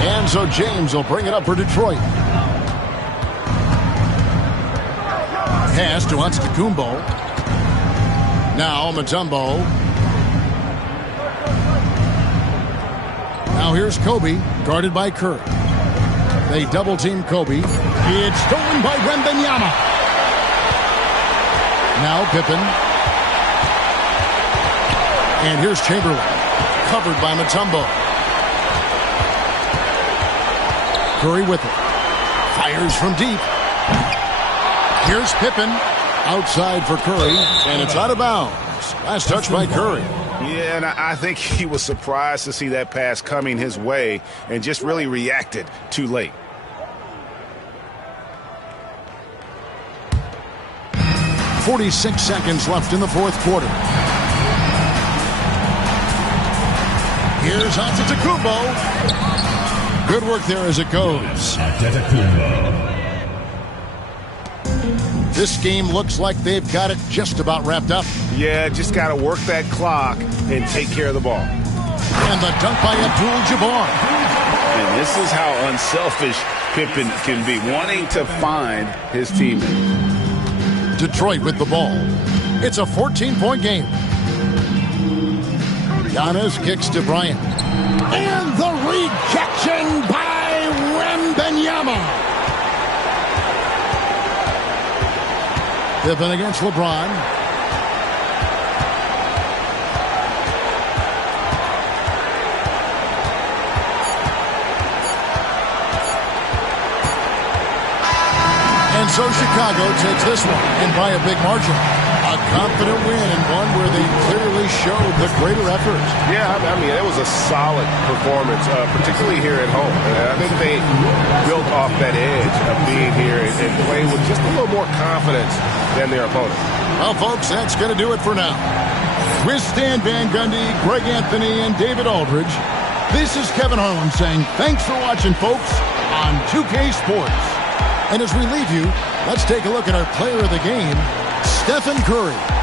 And so James will bring it up for Detroit. Pass to Antetokounmpo. Now Mutombo. Now here's Kobe, guarded by Curry. They double-team Kobe. It's stolen by Wembanyama. Now Pippen. And here's Chamberlain, covered by Mutombo. Curry with it. Fires from deep. Here's Pippen. Outside for Curry. And it's out of bounds. Last touch by Curry. Yeah, and I think he was surprised to see that pass coming his way and just really reacted too late. .46 seconds left in the fourth quarter. Here's Antetokounmpo. Good work there as it goes. This game looks like they've got it just about wrapped up. Yeah, just got to work that clock and take care of the ball. And the dunk by Abdul-Jabbar. And this is how unselfish Pippen can be, wanting to find his teammate. Detroit with the ball. It's a 14-point game. Giannis kicks to Bryant. And the rejection by Wembanyama. Pippen against LeBron. And so Chicago takes this one and by a big margin. A confident win and one where they clearly showed the greater effort. Yeah, I mean, it was a solid performance, particularly here at home. And I think they built off that edge of being here and playing with just a little more confidence than their opponent. Well, folks, that's going to do it for now. With Stan Van Gundy, Greg Anthony, and David Aldridge, this is Kevin Harlan saying thanks for watching, folks, on 2K Sports. And as we leave you, let's take a look at our player of the game, Stephen Curry.